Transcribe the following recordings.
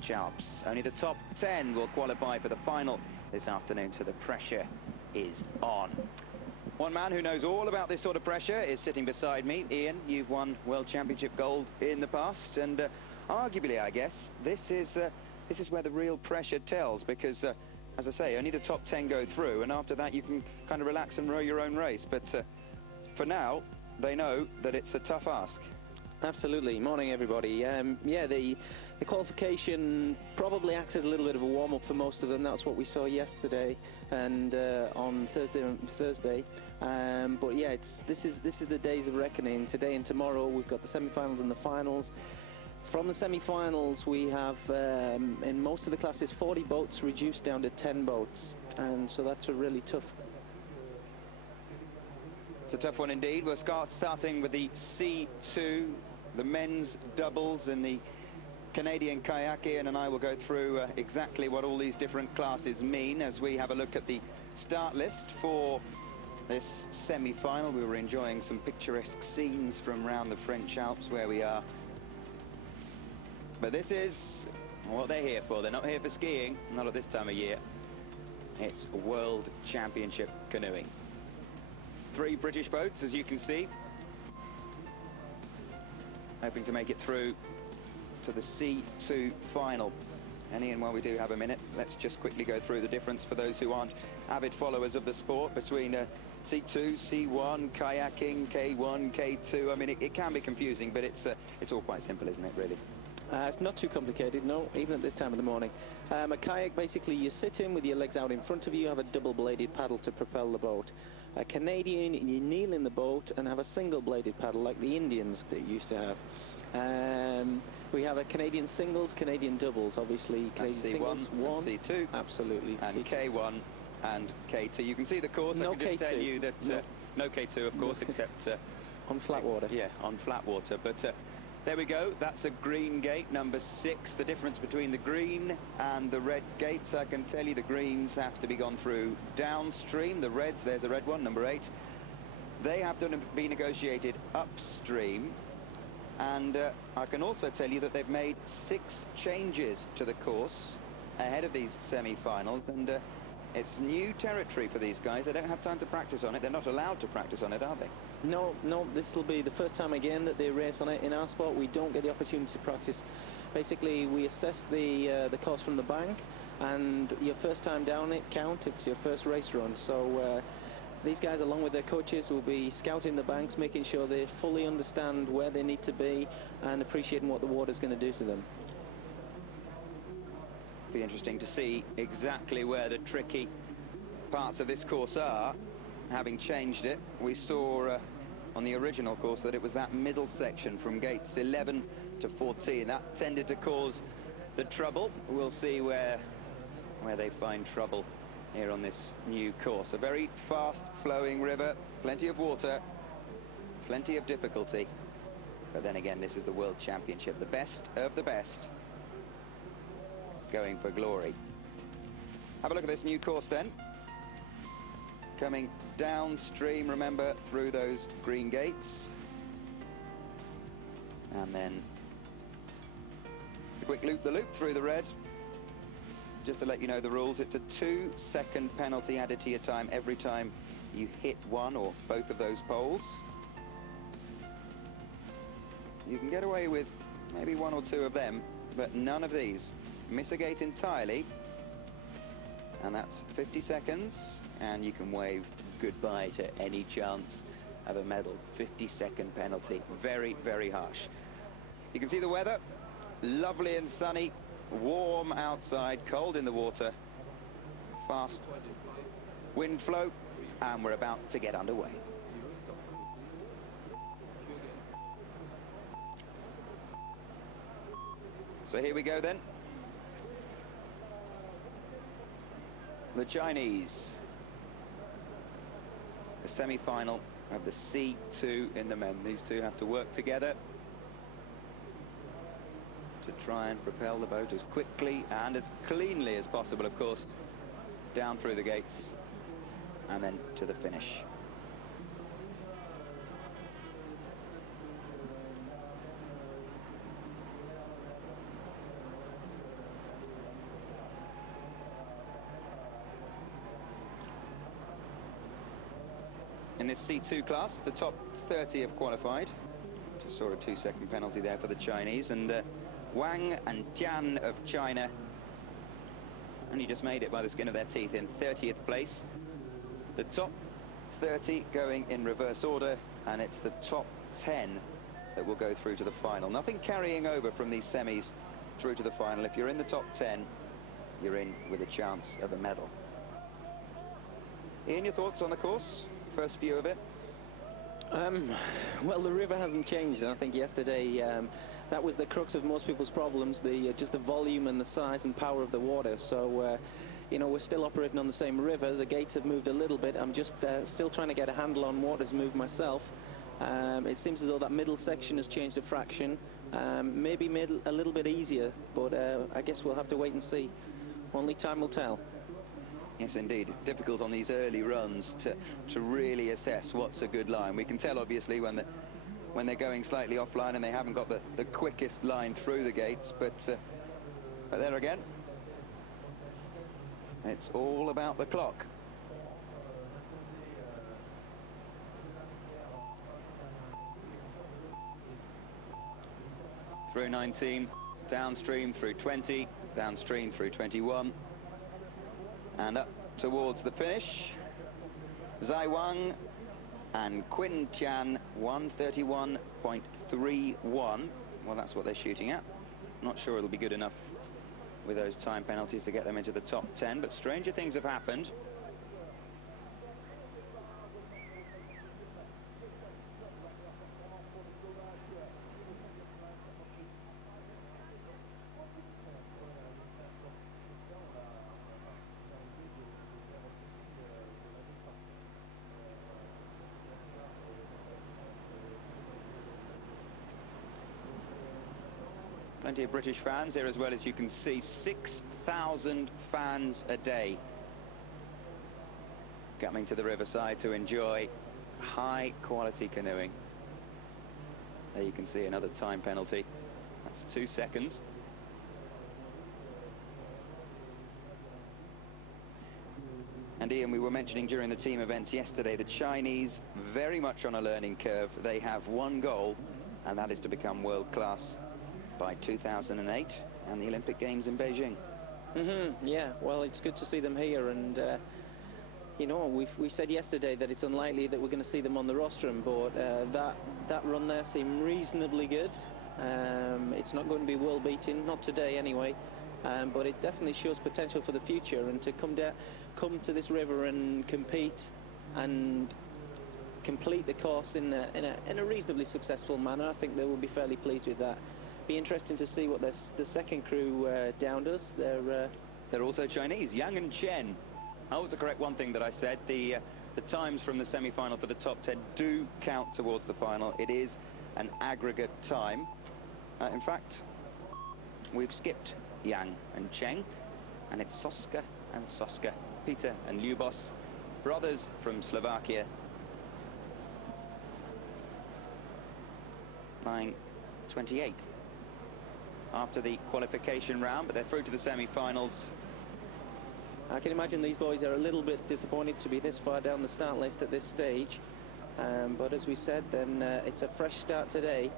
French Alps. Only the top 10 will qualify for the final this afternoon, so the pressure is on. One man who knows all about this sort of pressure is sitting beside me. Ian, you've won World Championship gold in the past, and arguably, I guess, this is where the real pressure tells, because as I say, only the top 10 go through, and after that you can kind of relax and row your own race. But for now, they know that it's a tough ask. Absolutely. Morning, everybody. Yeah, the qualification probably acts as a little bit of a warm-up for most of them. That's what we saw yesterday and on Thursday. But yeah, this is the days of reckoning. Today and tomorrow we've got the semi-finals and the finals. From the semi-finals, we have in most of the classes 40 boats reduced down to 10 boats, and so that's a really tough. It's a tough one indeed. We're starting with the C2, the men's doubles in the Canadian kayak. Ian and I will go through exactly what all these different classes mean as we have a look at the start list for this semi-final. We were enjoying some picturesque scenes from around the French Alps where we are. But this is what they're here for. They're not here for skiing, not at this time of year. It's World Championship canoeing. 3 British boats, as you can see, hoping to make it through to the C2 final. And Ian, while we do have a minute, let's just quickly go through the difference for those who aren't avid followers of the sport between C2, C1, kayaking, K1, K2. I mean, it can be confusing, but it's all quite simple, isn't it, really? It's not too complicated, no, even at this time of the morning. A kayak, basically, you sit in with your legs out in front of you, have a double-bladed paddle to propel the boat. A Canadian, you kneel in the boat and have a single-bladed paddle like the Indians that used to have. We have a Canadian singles, Canadian doubles, obviously. Canadian C1, singles, one, C2, absolutely, and C2. K1 and K2. You can see the course. No I can just K2. tell you that no K2, of course, except on flat water. Yeah, on flat water. But there we go. That's a green gate, number 6. The difference between the green and the red gates, I can tell you the greens have to be gone through downstream. The reds, there's a red one, number 8. They have to be negotiated upstream. And I can also tell you that they've made 6 changes to the course ahead of these semi-finals. And it's new territory for these guys. They don't have time to practice on it. They're not allowed to practice on it, are they? No, this will be the first time again that they race on it. In our sport, we don't get the opportunity to practice. Basically, we assess the course from the bank, and your first time down it counts. It's your first race run. So these guys, along with their coaches, will be scouting the banks, making sure they fully understand where they need to be and appreciating what the water's going to do to them. Be interesting to see exactly where the tricky parts of this course are, having changed it. We saw on the original course that it was that middle section from gates 11 to 14 that tended to cause the trouble. We'll see where they find trouble here on this new course. A very fast flowing river, plenty of water, plenty of difficulty, but then again, this is the World Championship, the best of the best going for glory. Have a look at this new course then. Coming downstream, remember, through those green gates. And then a quick loop-the-loop through the red. Just to let you know the rules, it's a 2-second penalty added to your time every time you hit one or both of those poles. You can get away with maybe 1 or 2 of them, but none of these. Miss a gate entirely, and that's 50 seconds, and you can wave goodbye to any chance of a medal. 50-second penalty. Very, very harsh. You can see the weather. Lovely and sunny. Warm outside, cold in the water. Fast wind flow, and we're about to get underway. So here we go then. The Chinese, the semi-final of the C2 in the men. These two have to work together to try and propel the boat as quickly and as cleanly as possible, of course, down through the gates and then to the finish. In this C2 class, the top 30 have qualified. Just saw a 2-second penalty there for the Chinese, and Wang and Tian of China only just made it by the skin of their teeth in 30th place. The top 30 going in reverse order, and it's the top 10 that will go through to the final. Nothing carrying over from these semis through to the final. If you're in the top 10, you're in with a chance of a medal. Ian, your thoughts on the course? First view of it? Well, the river hasn't changed, and I think yesterday that was the crux of most people's problems, just the volume and the size and power of the water. So, you know, we're still operating on the same river. The gates have moved a little bit. I'm just still trying to get a handle on water's moved myself. It seems as though that middle section has changed a fraction, maybe made a little bit easier, but I guess we'll have to wait and see. Only time will tell. Yes, indeed. Difficult on these early runs to really assess what's a good line. We can tell, obviously, when they're going slightly offline and they haven't got the quickest line through the gates, but there again, it's all about the clock. Through 19, downstream through 20, downstream through 21, and up towards the finish. Zai Wang and Qin Tian, 1:31.31. Well, that's what they're shooting at. Not sure it'll be good enough with those time penalties to get them into the top 10, but stranger things have happened. Plenty of British fans here as well, as you can see. 6,000 fans a day coming to the riverside to enjoy high quality canoeing. There you can see another time penalty. That's 2 seconds. And Ian, we were mentioning during the team events yesterday, the Chinese very much on a learning curve. They have one goal, and that is to become world class by 2008 and the Olympic Games in Beijing. Yeah, well, it's good to see them here, and you know, we said yesterday that it's unlikely that we're going to see them on the rostrum, but that run there seemed reasonably good. It's not going to be world beating, not today anyway, but it definitely shows potential for the future, and to come to this river and compete and complete the course in a reasonably successful manner, I think they will be fairly pleased with that. Be interesting to see what the second crew down does. They're also Chinese, Yang and Chen. I want to correct one thing that I said. The times from the semi-final for the top 10 do count towards the final. It is an aggregate time. In fact, we've skipped Yang and Cheng, and it's Soska and Soska, Peter and Ljubos, brothers from Slovakia, lying 28th after the qualification round, but they're through to the semi-finals. I can imagine these boys are a little bit disappointed to be this far down the start list at this stage, but as we said, then it's a fresh start today,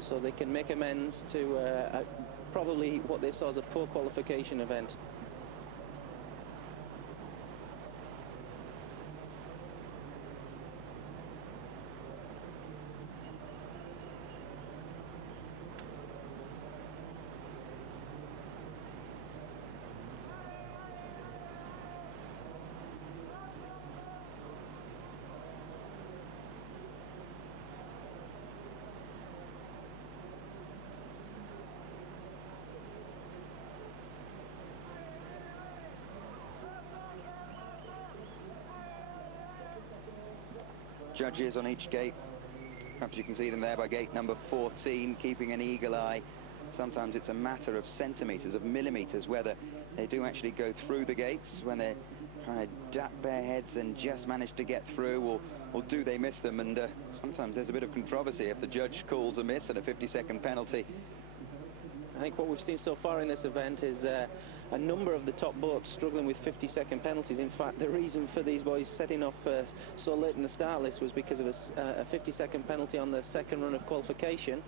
so they can make amends to probably what they saw as a poor qualification event. Judges on each gate. Perhaps you can see them there by gate number 14, keeping an eagle eye. Sometimes it's a matter of centimetres, of millimetres, whether they do actually go through the gates, when they're trying to duck their heads and just manage to get through, or do they miss them? And sometimes there's a bit of controversy if the judge calls a miss and a 50-second penalty. I think what we've seen so far in this event is a number of the top boats struggling with 50-second penalties. In fact, the reason for these boys setting off so late in the start list was because of a 50-second penalty on the second run of qualification.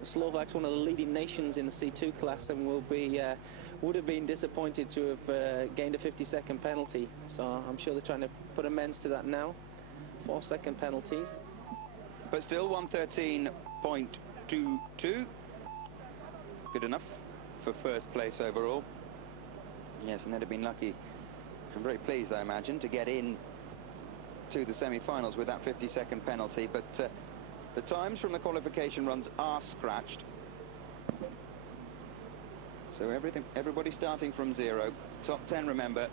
The Slovaks, one of the leading nations in the C2 class, and would have been disappointed to have gained a 50-second penalty. So I'm sure they're trying to put amends to that now. 4-second penalties. But still 113.22. Good enough for first place overall. Yes, and they'd have been lucky. I'm very pleased, I imagine, to get in to the semi-finals with that 50-second penalty. But the times from the qualification runs are scratched. So everybody starting from 0. Top 10, remember,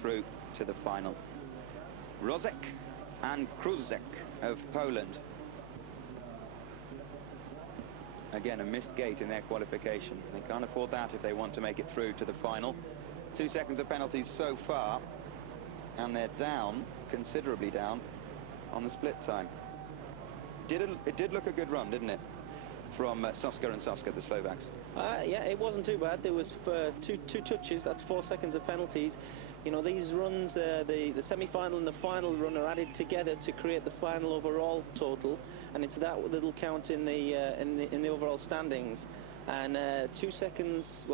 through to the final. Rozek and Kruzek of Poland. Again, a missed gate in their qualification. They can't afford that if they want to make it through to the final. 2 seconds of penalties so far, and they're down, considerably down, on the split time. It did look a good run, didn't it, from Soska and Soska, the Slovaks? Yeah, it wasn't too bad. There was two touches. That's 4 seconds of penalties. You know, these runs, the semi-final and the final run are added together to create the final overall total, and it's that that'll count in the overall standings. And 4 seconds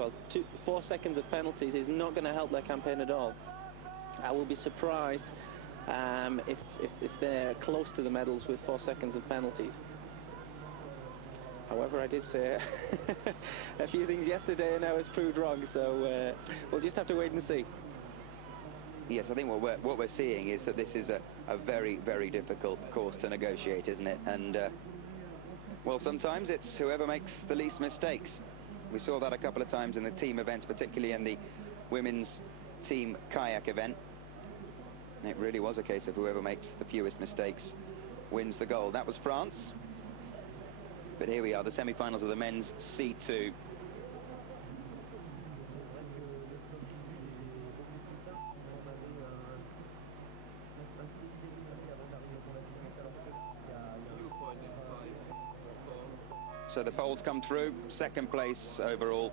of penalties is not going to help their campaign at all. I will be surprised if they're close to the medals with 4 seconds of penalties. However, I did say a few things yesterday and I was proved wrong, so we'll just have to wait and see. Yes, I think what we're seeing is that this is a very, very difficult course to negotiate, isn't it? And, well, sometimes it's whoever makes the least mistakes. We saw that a couple of times in the team events, particularly in the women's team kayak event. It really was a case of whoever makes the fewest mistakes wins the gold. That was France. But here we are, the semi-finals of the men's C2. So the polls come through, second place overall.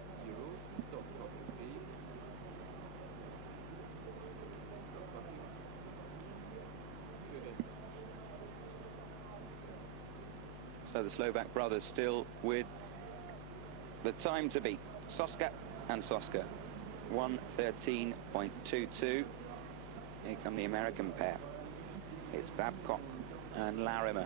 So the Slovak brothers still with the time to beat. Soska and Soska, 113.22. Here come the American pair. It's Babcock and Larimer.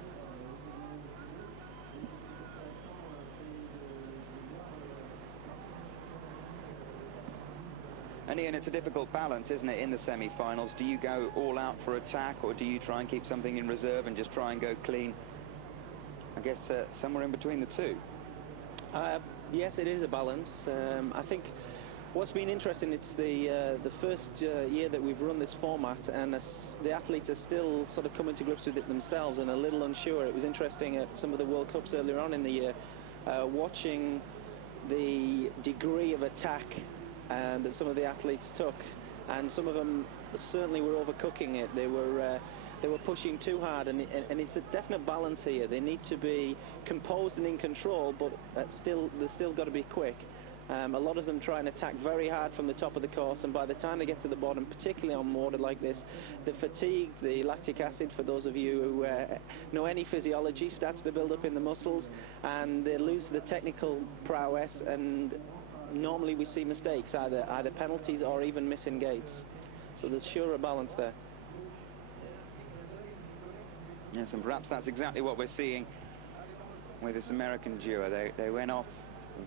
And Ian, it's a difficult balance, isn't it, in the semi-finals? Do you go all out for attack, or do you try and keep something in reserve and just try and go clean? I guess somewhere in between the two. Yes, it is a balance. I think what's been interesting, it's the first year that we've run this format, and the athletes are still sort of coming to grips with it themselves and a little unsure. It was interesting at some of the World Cups earlier on in the year, watching the degree of attack that some of the athletes took, and some of them certainly were overcooking it. They were pushing too hard, and it's a definite balance here. They need to be composed and in control, but they've still got to be quick. A lot of them try and attack very hard from the top of the course, and by the time they get to the bottom, particularly on water like this, the fatigue, the lactic acid, for those of you who know any physiology, starts to build up in the muscles, and they lose the technical prowess, and normally we see mistakes, either penalties or even missing gates. So there's sure a balance there. Yes, and perhaps that's exactly what we're seeing with this American duo. They went off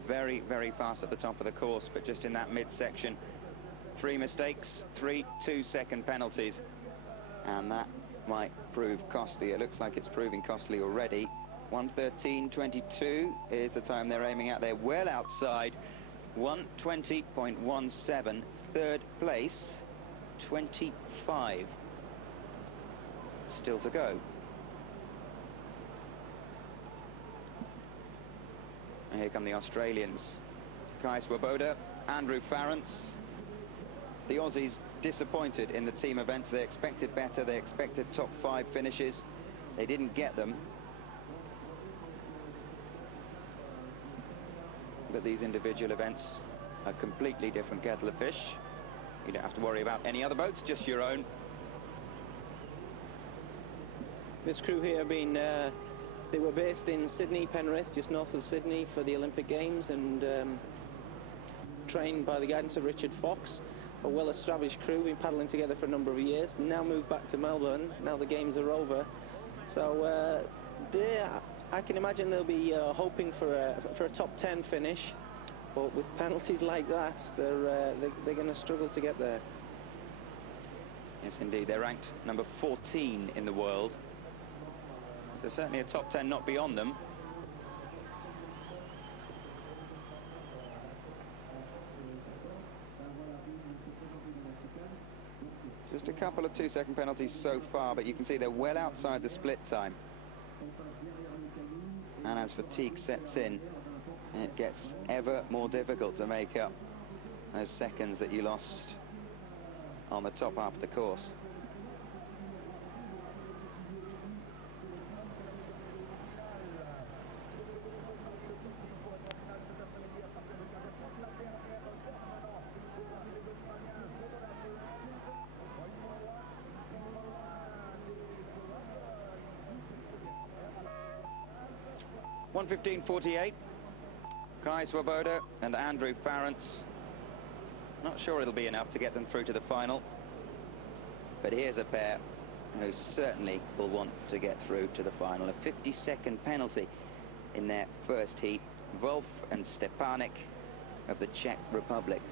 very, very fast at the top of the course, but just in that midsection, 3 mistakes, 3 2-second penalties, and that might prove costly. It looks like it's proving costly already. 113.22 is the time they're aiming at. They're well outside. 120.17, third place, 25 still to go. And here come the Australians. Kai Swoboda, Andrew Farrance. The Aussies disappointed in the team events. They expected better. They expected top 5 finishes. They didn't get them. But these individual events a completely different kettle of fish. You don't have to worry about any other boats, just your own. This crew here have been, they were based in Sydney, Penrith, just north of Sydney for the Olympic Games, and trained by the guidance of Richard Fox, a well-established crew, been paddling together for a number of years, now moved back to Melbourne, now the Games are over. So I can imagine they'll be hoping for a top 10 finish, but with penalties like that, they're going to struggle to get there. Yes, indeed. They're ranked number 14 in the world. So certainly a top 10 not beyond them. Just a couple of 2-second penalties so far, but you can see they're well outside the split time. And as fatigue sets in, it gets ever more difficult to make up those seconds that you lost on the top half of the course. (1:15:48). Kai Swoboda and Andrew Farrance. Not sure it'll be enough to get them through to the final. But here's a pair who certainly will want to get through to the final. A 50-second penalty in their first heat. Wolf and Stepanek of the Czech Republic.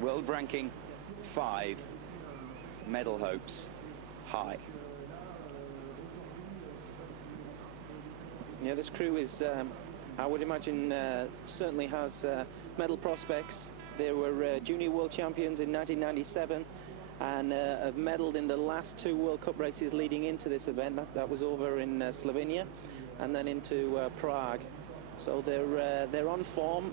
World ranking 5. Medal hopes high. Yeah, this crew is, I would imagine, certainly has medal prospects. They were junior world champions in 1997 and have medalled in the last 2 World Cup races leading into this event. That was over in Slovenia and then into Prague. So they're on form.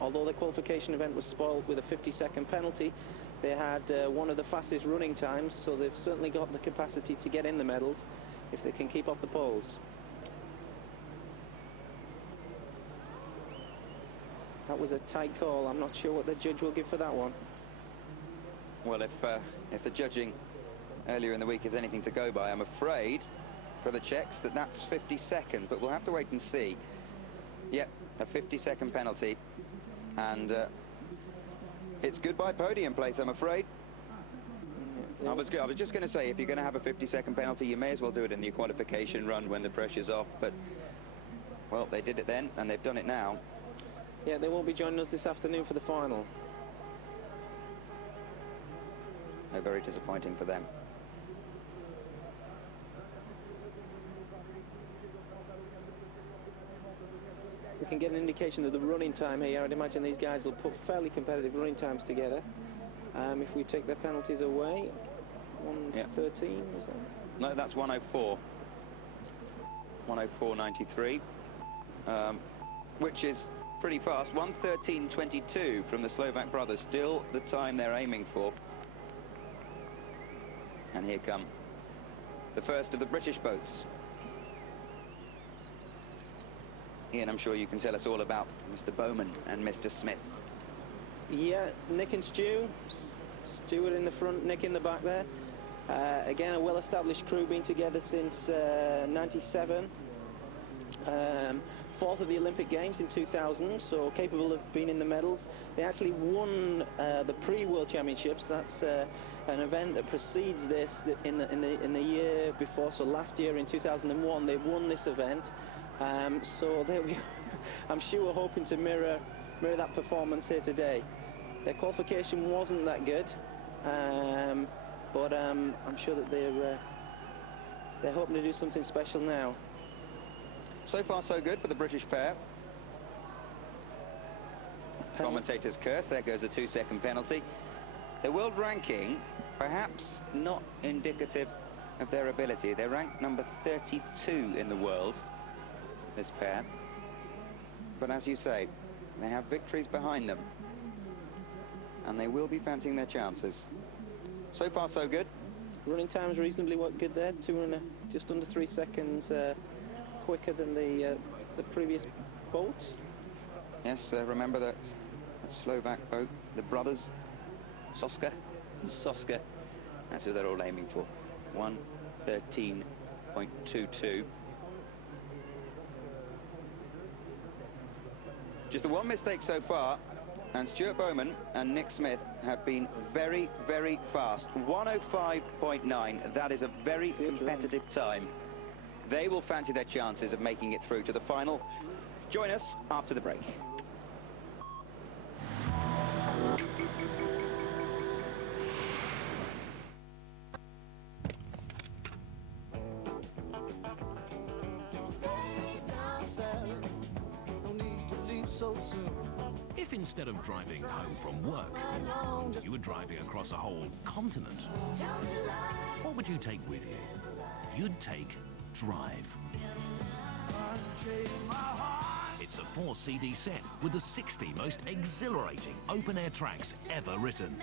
Although the qualification event was spoiled with a 50-second penalty, they had one of the fastest running times, so they've certainly got the capacity to get in the medals if they can keep off the poles. That was a tight call. I'm not sure what the judge will give for that one. Well, if the judging earlier in the week is anything to go by, I'm afraid for the Czechs that's 50 seconds, but we'll have to wait and see. Yep, a 50-second penalty, and it's goodbye podium place, I'm afraid. I was just going to say, if you're going to have a 50-second penalty, you may as well do it in your qualification run when the pressure's off, but, well, they did it then, and they've done it now. Yeah, they won't be joining us this afternoon for the final. No, very disappointing for them. We can get an indication of the running time here. I'd imagine these guys will put fairly competitive running times together. If we take their penalties away, 1:13, yep. is that? No, that's 1:04. 1:04.93, which is pretty fast. 1:13.22 from the Slovak brothers, still the time they're aiming for. And here come the first of the British boats. Ian, I'm sure you can tell us all about Mr. Bowman and Mr. Smith. Yeah, Nick and Stu. Stuart in the front, Nick in the back there. Again, a well-established crew, been together since 97. 4th of the Olympic Games in 2000, so capable of being in the medals. They actually won the pre-World Championships. That's an event that precedes this in the year before. So last year in 2001, they won this event. So they'll be, I'm sure, hoping to mirror that performance here today. Their qualification wasn't that good, but I'm sure that they're hoping to do something special now. So far, so good for the British pair. Commentator's curse. There goes a 2-second penalty. Their world ranking, perhaps not indicative of their ability. They're ranked number 32 in the world, this pair. But as you say, they have victories behind them, and they will be fancying their chances. So far, so good. Running time's reasonably good there. Just under 3 seconds quicker than the previous boats. Yes, remember that Slovak boat, the brothers, Soska, that's who they're all aiming for. 1:13.22. Just the one mistake so far, and Stuart Bowman and Nick Smith have been very, very fast. 1:05.9, that is a very competitive time. They will fancy their chances of making it through to the final. Join us after the break. If instead of driving home from work, you were driving across a whole continent, what would you take with you? You'd take Drive. It's a 4-CD set with the 60 most exhilarating open-air tracks ever written.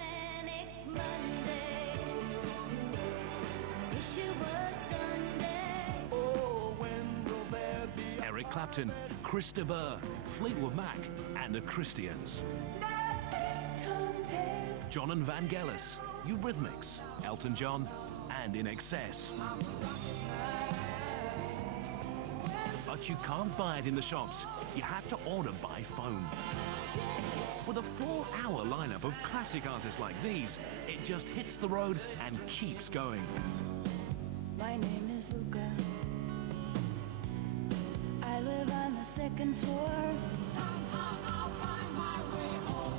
Eric Clapton, Chris de Burgh, Fleetwood Mac, and the Christians. John and Vangelis, Eurythmics, Elton John, and In Excess. But you can't buy it in the shops. You have to order by phone. With a 4-hour lineup of classic artists like these, it just hits the road and keeps going. My name is Luca. I live on the 2nd floor. I'll find my way home.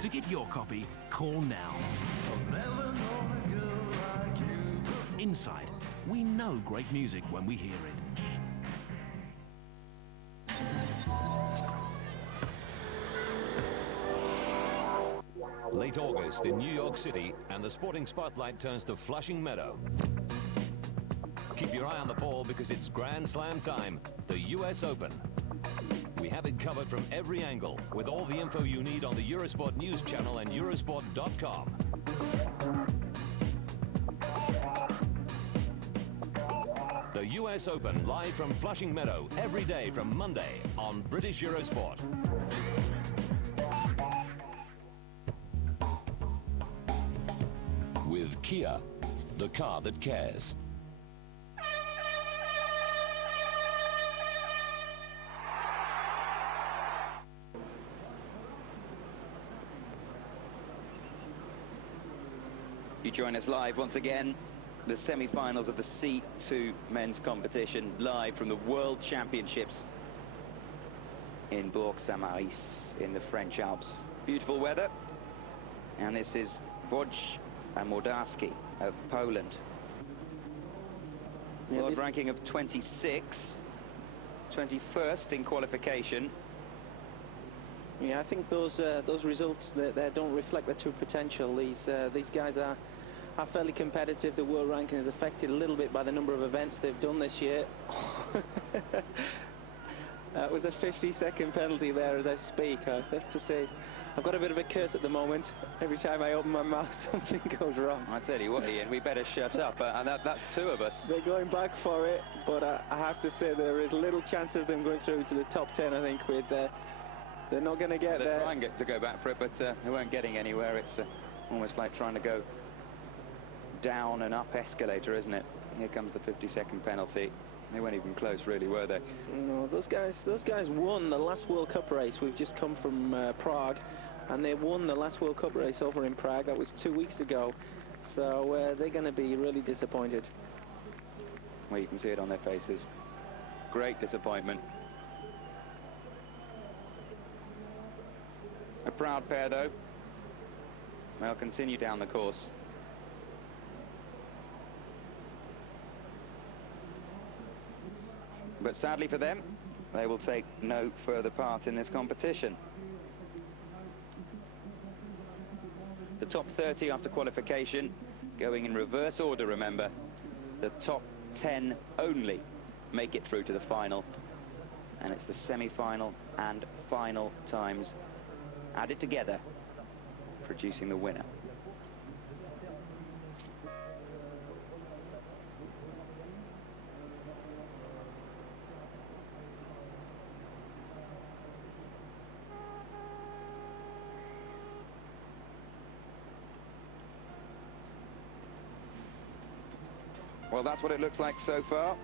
To get your copy, call now. Inside, we know great music when we hear it. Late August in New York City, and the sporting spotlight turns to Flushing Meadow. Keep your eye on the ball because it's Grand Slam time, the US Open. We have it covered from every angle, with all the info you need on the Eurosport News channel and Eurosport.com. The US Open, live from Flushing Meadow, every day from Monday on British Eurosport. With Kia, the car that cares. You join us live once again, the semi-finals of the C2 men's competition, live from the World Championships in Bourg in the French Alps. Beautiful weather, and this is Bourg and Mordarski of Poland. World ranking of 26, 21st in qualification. Yeah, I think those results there don't reflect their true potential. These guys are fairly competitive. The world ranking is affected a little bit by the number of events they've done this year. That was a 50-second penalty there as I speak. I have to say, I've got a bit of a curse at the moment. Every time I open my mouth, something goes wrong. I tell you what, Ian, we better shut up. And that's two of us. They're going back for it, but I have to say there is little chance of them going through to the top 10. I think with they're not going to get there. They're trying to go back for it, but they weren't getting anywhere. It's almost like trying to go down and up escalator, isn't it? Here comes the 50-second penalty. They weren't even close, really, were they? No, those guys won the last World Cup race. We've just come from Prague, and they won the last World Cup race over in Prague. That was 2 weeks ago. So they're going to be really disappointed. Well, you can see it on their faces. Great disappointment. A proud pair, though. They'll continue down the course. But sadly for them, they will take no further part in this competition. The top 30 after qualification, going in reverse order, remember. The top 10 only make it through to the final. And it's the semi-final and final times added together, producing the winner. Well, that's what it looks like so far.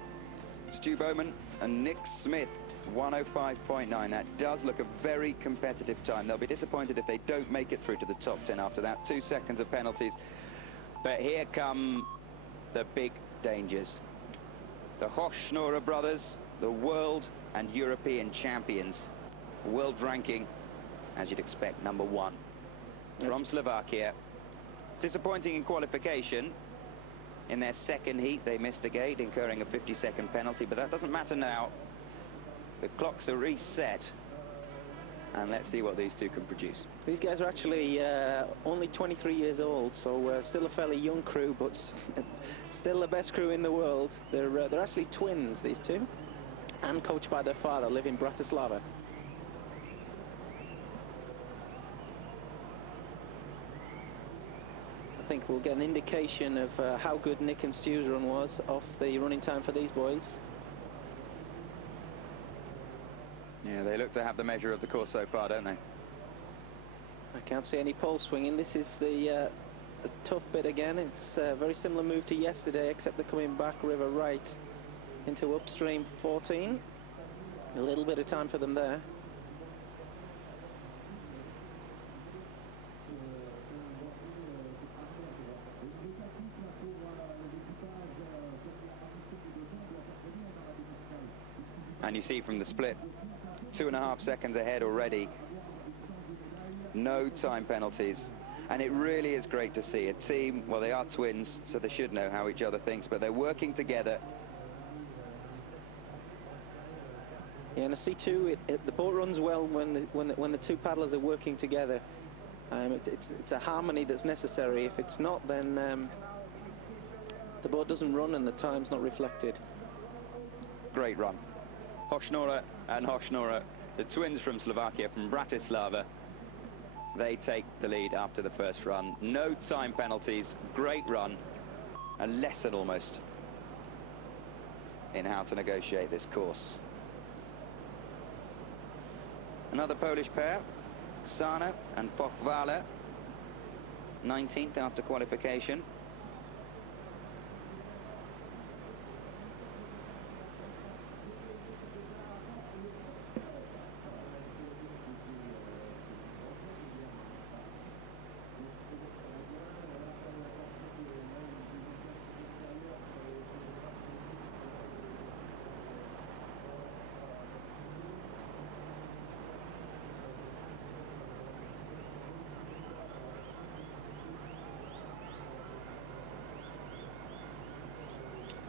Stu Bowman and Nick Smith, 105.9. That does look a very competitive time. They'll be disappointed if they don't make it through to the top 10 after that. 2 seconds of penalties. But here come the big dangers. The Hochschnurrer brothers, the world and European champions. World ranking, as you'd expect, #1. From Slovakia. Disappointing in qualification. In their second heat, they missed a gate, incurring a 50-second penalty, but that doesn't matter now. The clocks are reset, and let's see what these two can produce. These guys are actually only 23 years old, so still a fairly young crew, but still the best crew in the world. They're actually twins, these two, and coached by their father, live in Bratislava. I think we'll get an indication of how good Nick and Stu's run was off the running time for these boys. Yeah, they look to have the measure of the course so far, don't they? I can't see any pole swinging. This is the tough bit again. It's a very similar move to yesterday, except they're coming back river right into upstream 14. A little bit of time for them there. And you see from the split, 2.5 seconds ahead already. No time penalties. And it really is great to see a team, well, they are twins, so they should know how each other thinks, but they're working together. Yeah, and I see too, the boat runs well when the two paddlers are working together. It's a harmony that's necessary. If it's not, then the boat doesn't run and the time's not reflected. Great run. Hochschnurrer and Hochschnurrer, the twins from Slovakia, from Bratislava, they take the lead after the first run. No time penalties, great run, a lesson almost in how to negotiate this course. Another Polish pair, Ksana and Pochwala, 19th after qualification.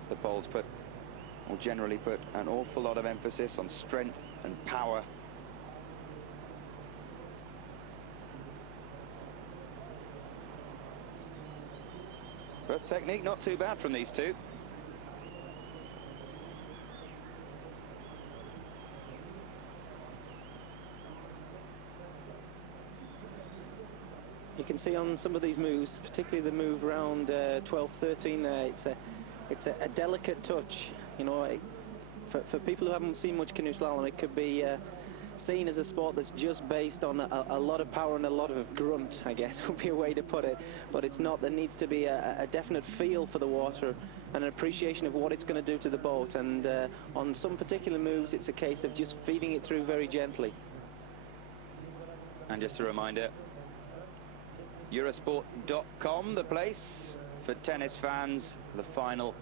The Poles generally put an awful lot of emphasis on strength and power. But technique not too bad from these two. You can see on some of these moves, particularly the move round 12-13 there, it's a delicate touch. You know, for people who haven't seen much canoe slalom, it could be seen as a sport that's just based on a lot of power and a lot of grunt, I guess would be a way to put it. But it's not. There needs to be a definite feel for the water and an appreciation of what it's going to do to the boat. And on some particular moves, it's a case of just feeding it through very gently. And just a reminder, Eurosport.com, the place for tennis fans, the final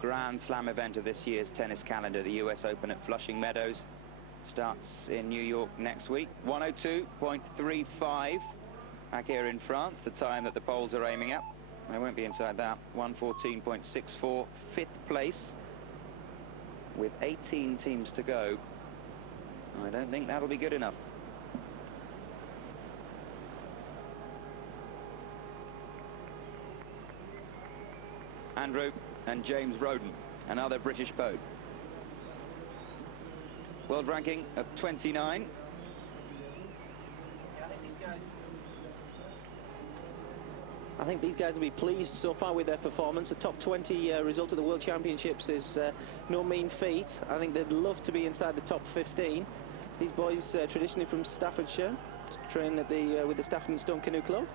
Grand Slam event of this year's tennis calendar, the US Open at Flushing Meadows, starts in New York next week. 102.35 back here in France, the time that the Poles are aiming at. They won't be inside that. 114.64, 5th place with 18 teams to go. I don't think that'll be good enough. Andrew and James Roden, another British boat. World ranking of 29. I think these guys will be pleased so far with their performance. A top 20 result of the World Championships is no mean feat. I think they'd love to be inside the top 15. These boys, traditionally from Staffordshire, train at with the Stafford and Stone Canoe Club.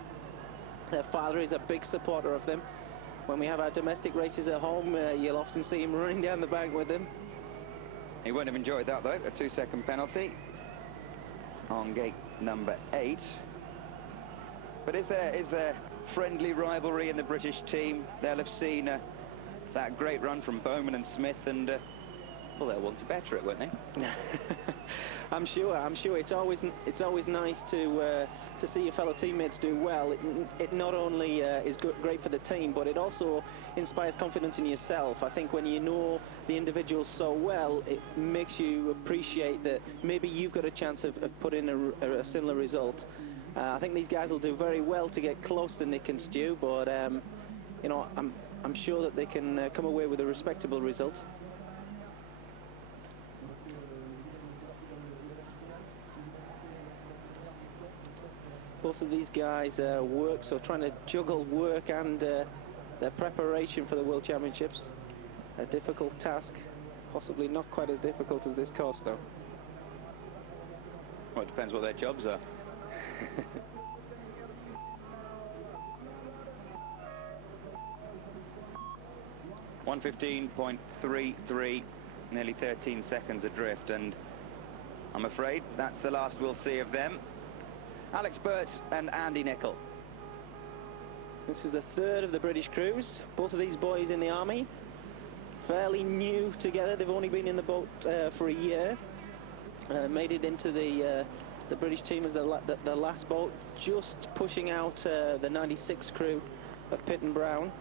Their father is a big supporter of them. when we have our domestic races at home, you'll often see him running down the bank with them. He wouldn't have enjoyed that, though. A 2-second penalty on gate number 8. But is there friendly rivalry in the British team? They'll have seen that great run from Bowman and Smith, and well, they'll want to better it, won't they? I'm sure. It's always nice to see your fellow teammates do well. It not only is great for the team, but it also inspires confidence in yourself. I think when you know the individuals so well, it makes you appreciate that maybe you've got a chance of putting a similar result. I think these guys will do very well to get close to Nick and Stu, but you know, I'm sure that they can come away with a respectable result. Both of these guys work, so trying to juggle work and their preparation for the World Championships. A difficult task, possibly not quite as difficult as this course, though. Well, it depends what their jobs are. 1:15.33, nearly 13 seconds adrift, and I'm afraid that's the last we'll see of them. Alex Burt and Andy Nicol. This is the third of the British crews. Both of these boys in the army, fairly new together. They've only been in the boat for a year. Made it into the British team as the last boat, just pushing out the 96 crew of Pitt and Brown.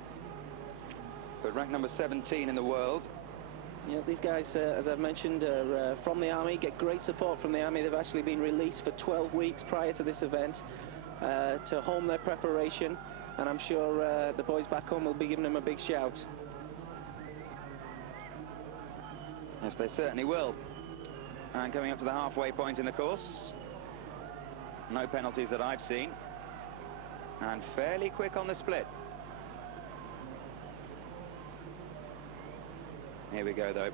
But ranked number 17 in the world. Yeah, these guys, as I've mentioned, are from the Army, get great support from the Army. They've actually been released for 12 weeks prior to this event to home their preparation, and I'm sure the boys back home will be giving them a big shout. Yes, they certainly will. And coming up to the halfway point in the course, no penalties that I've seen, and fairly quick on the split. Here we go, though.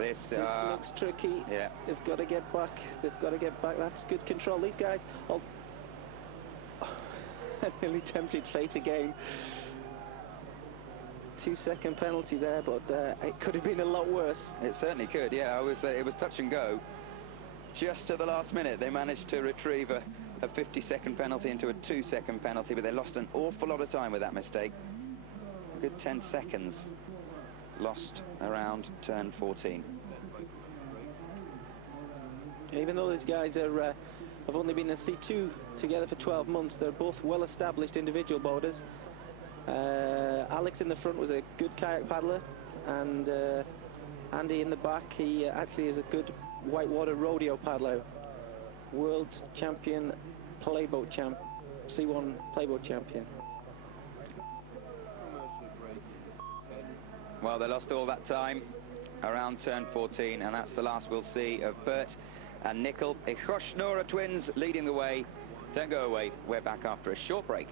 This looks tricky. Yeah. They've got to get back. They've got to get back. That's good control. These guys. Oh, nearly tempted fate again. 2-second penalty there, but it could have been a lot worse. It certainly could. Yeah, it was touch and go. Just at the last minute, they managed to retrieve a 50-second penalty into a 2-second penalty, but they lost an awful lot of time with that mistake. A good 10 seconds. Lost around turn 14. Even though these guys are, have only been in C2 together for 12 months, they're both well-established individual boaters. Alex in the front was a good kayak paddler, and Andy in the back, he actually is a good whitewater rodeo paddler. World champion, playboat champ, C1 playboat champion. Well, they lost all that time around turn 14, and that's the last we'll see of Burt and Nicol. Ichoshnora twins leading the way. Don't go away. We're back after a short break.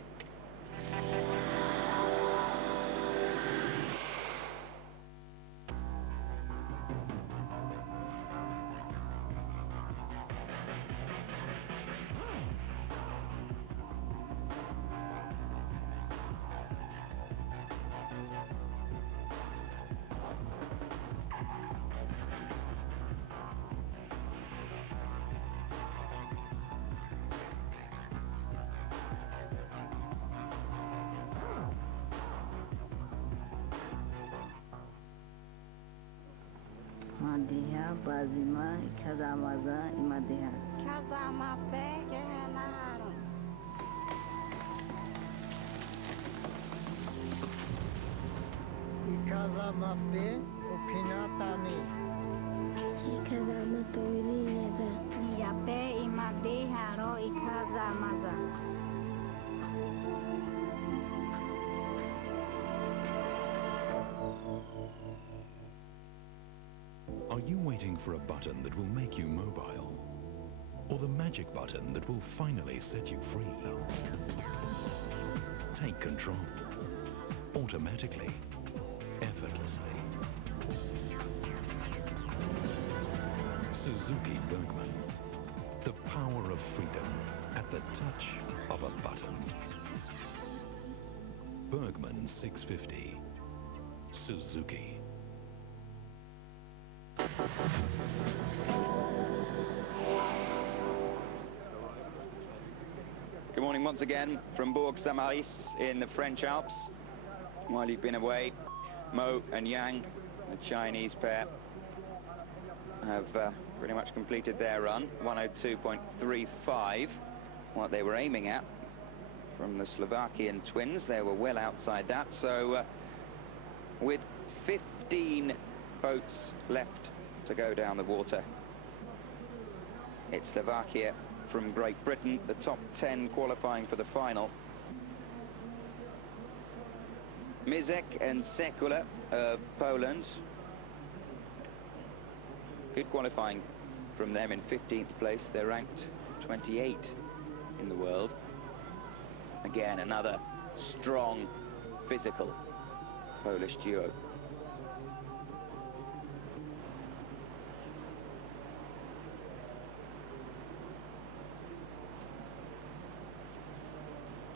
Madeha, Bazima, Kazamaza, Imadeha. Kazama beg and Ikazama fe, Opinatani. Ikazama toini neza. Yape imadeha ro ikazamaza. Are you waiting for a button that will make you mobile? Or the magic button that will finally set you free? Take control. Automatically. Effortlessly. Suzuki Bergman. The power of freedom at the touch of a button. Bergman 650. Suzuki. Good morning once again from Bourg in the French Alps. While you've been away, Mo and Yang, the Chinese pair, have pretty much completed their run. 102.35, what they were aiming at. From the Slovakian twins, they were well outside that. So with 15 boats left to go down the water, it's Slovakia from Great Britain, the top 10 qualifying for the final. Mizek and Sekula of Poland. Good qualifying from them in 15th place. They're ranked 28 in the world. Again, another strong, physical Polish duo.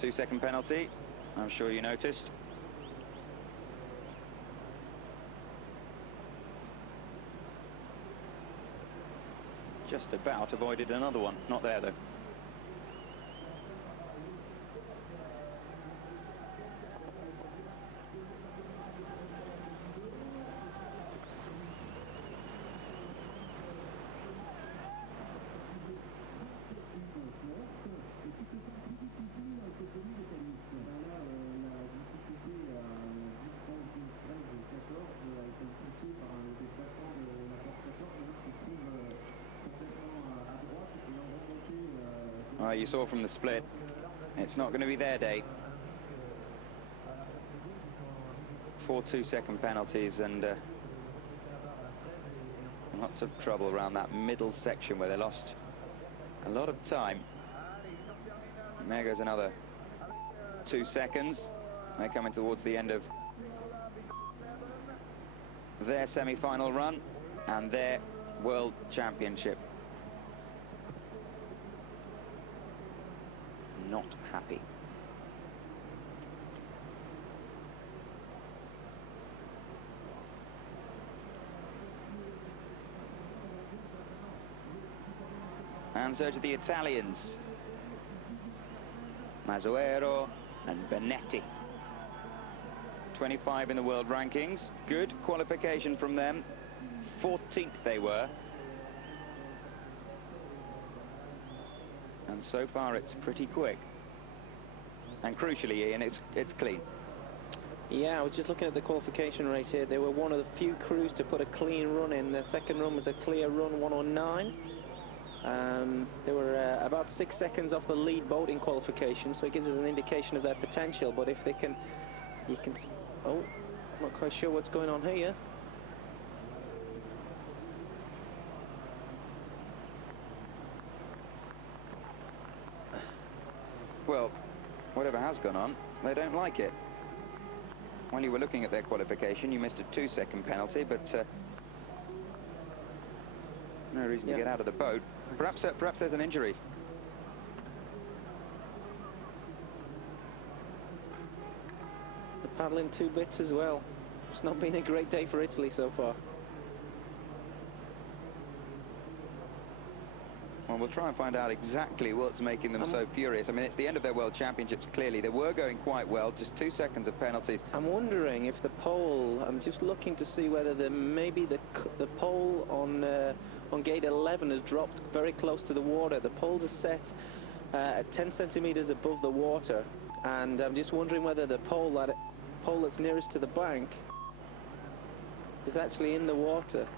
Two-second penalty, I'm sure you noticed. Just about avoided another one, not there though. You saw from the split, it's not going to be their day. 4 2-second penalties and lots of trouble around that middle section where they lost a lot of time. And there goes another 2 seconds. They're coming towards the end of their semi-final run and their World Championship. Not happy. And so to the Italians, Mazzuero and Benetti. 25 in the world rankings. Good qualification from them. 14th they were. And so far it's pretty quick. And crucially, Ian, it's clean. Yeah, I was just looking at the qualification race here. They were one of the few crews to put a clean run in. Their second run was a clear run, 109. They were about 6 seconds off the lead boat in qualification, so it gives us an indication of their potential. But if they can, oh, I'm not quite sure what's going on here. Well, whatever has gone on, they don't like it. When you were looking at their qualification, you missed a 2-second penalty, but no reason to get out of the boat. Perhaps there's an injury. They're paddling 2 bits as well. It's not been a great day for Italy so far. Well, we'll try and find out exactly what's making them so furious. I mean, it's the end of their World Championships, clearly. They were going quite well, just 2 seconds of penalties. I'm wondering if the pole, I'm just looking to see whether maybe the pole on gate 11 has dropped very close to the water. The poles are set at 10 centimeters above the water, and I'm just wondering whether the pole that's nearest to the bank is actually in the water.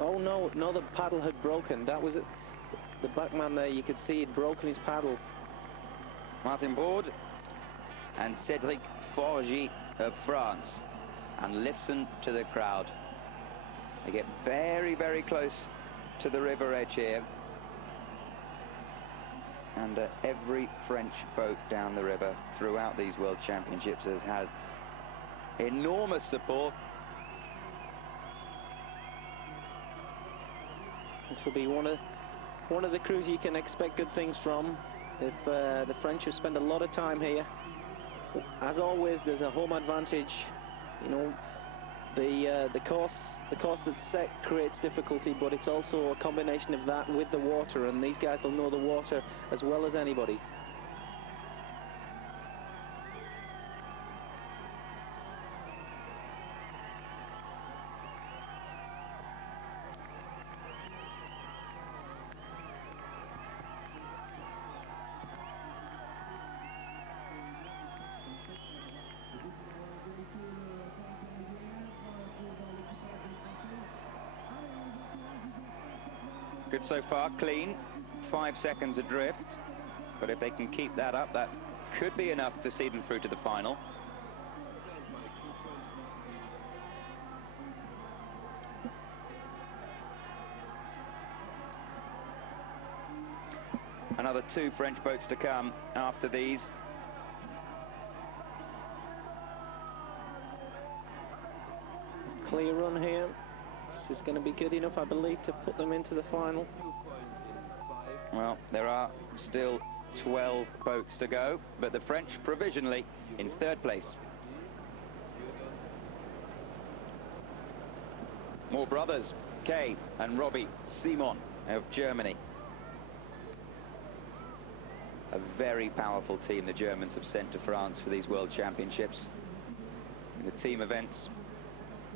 Oh no, the paddle had broken. That was it. The backman there, you could see he'd broken his paddle. Martin Bourg and Cédric Forgy of France. And listen to the crowd. They get very, very close to the river edge here. And every French boat down the river throughout these World Championships has had enormous support. This will be one of one of the crews you can expect good things from. If the French have spent a lot of time here. As always, there's a home advantage. You know, the course that's set creates difficulty, but it's also a combination of that with the water, and these guys will know the water as well as anybody. Good so far, clean, 5 seconds adrift, but if they can keep that up, that could be enough to see them through to the final. Another 2 French boats to come after these. Clear run here. This is going to be good enough, I believe, to put them into the final. Well, there are still 12 boats to go, but the French provisionally in 3rd place. More brothers, Kay and Robbie Simon of Germany. A very powerful team the Germans have sent to France for these World Championships. In the team events,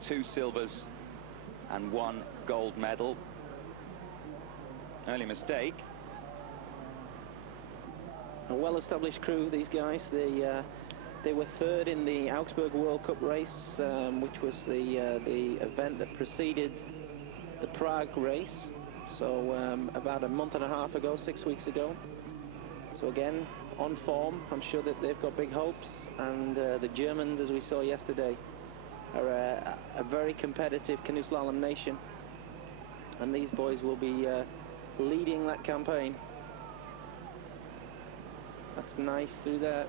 2 silvers and 1 gold medal. Early mistake. A well-established crew, these guys. They were 3rd in the Augsburg World Cup race, which was the event that preceded the Prague race. So about a month and a half ago, 6 weeks ago. So again, on form. I'm sure that they've got big hopes, and the Germans, as we saw yesterday, are a very competitive canoe slalom nation, and these boys will be leading that campaign. That's nice through there.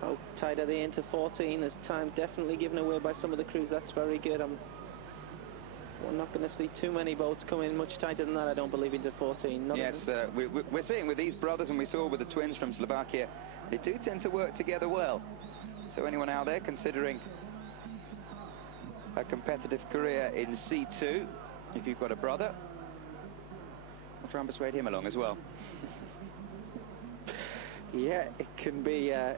How tight are they into 14? There's time definitely given away by some of the crews. That's very good. We're not going to see too many boats come in much tighter than that, I don't believe, into 14. Yes, we're seeing with these brothers, and we saw with the twins from Slovakia, they do tend to work together well. So anyone out there considering a competitive career in C2, if you've got a brother, I'll try and persuade him along as well. Yeah, it can be a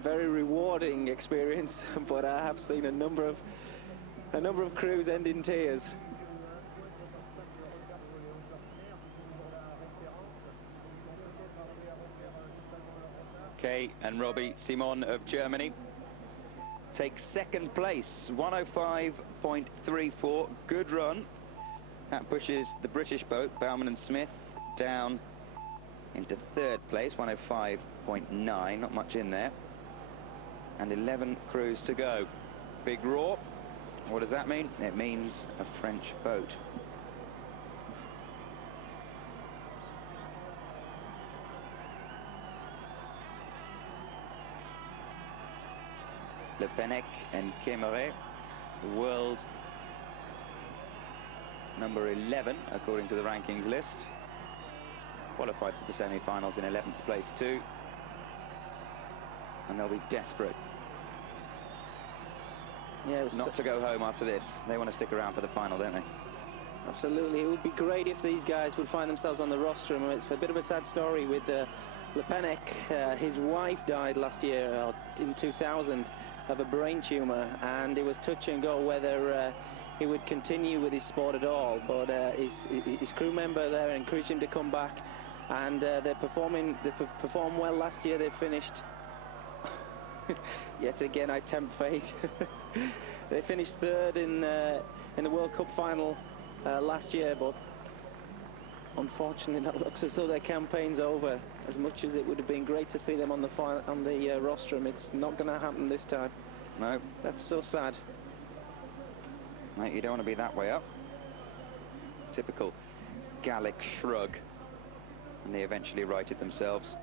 very rewarding experience, but I have seen a number of crews end in tears. Kay and Robbie Simon of Germany take 2nd place, 105.34, good run. That pushes the British boat, Bauman and Smith, down into 3rd place, 105.9, not much in there. And 11 crews to go. Big roar. What does that mean? It means a French boat. Le Pennec and Kemeret, the world number 11 according to the rankings list, qualified for the semi-finals in 11th place too, and they'll be desperate not to go home after this. They want to stick around for the final, don't they? Absolutely. It would be great if these guys would find themselves on the rostrum. It's a bit of a sad story with Le Pennec. His wife died last year, in 2000, of a brain tumour, and it was touch and go whether he would continue with his sport at all. But his crew member there encouraged him to come back, and they performed well last year. They finished yet again, I tempt fate. They finished 3rd in the World Cup final last year, but unfortunately that looks as though their campaign's over. As much as it would have been great to see them on the rostrum, it's not going to happen this time. No. That's so sad. Mate, you don't want to be that way up. Typical Gallic shrug. And they eventually righted themselves.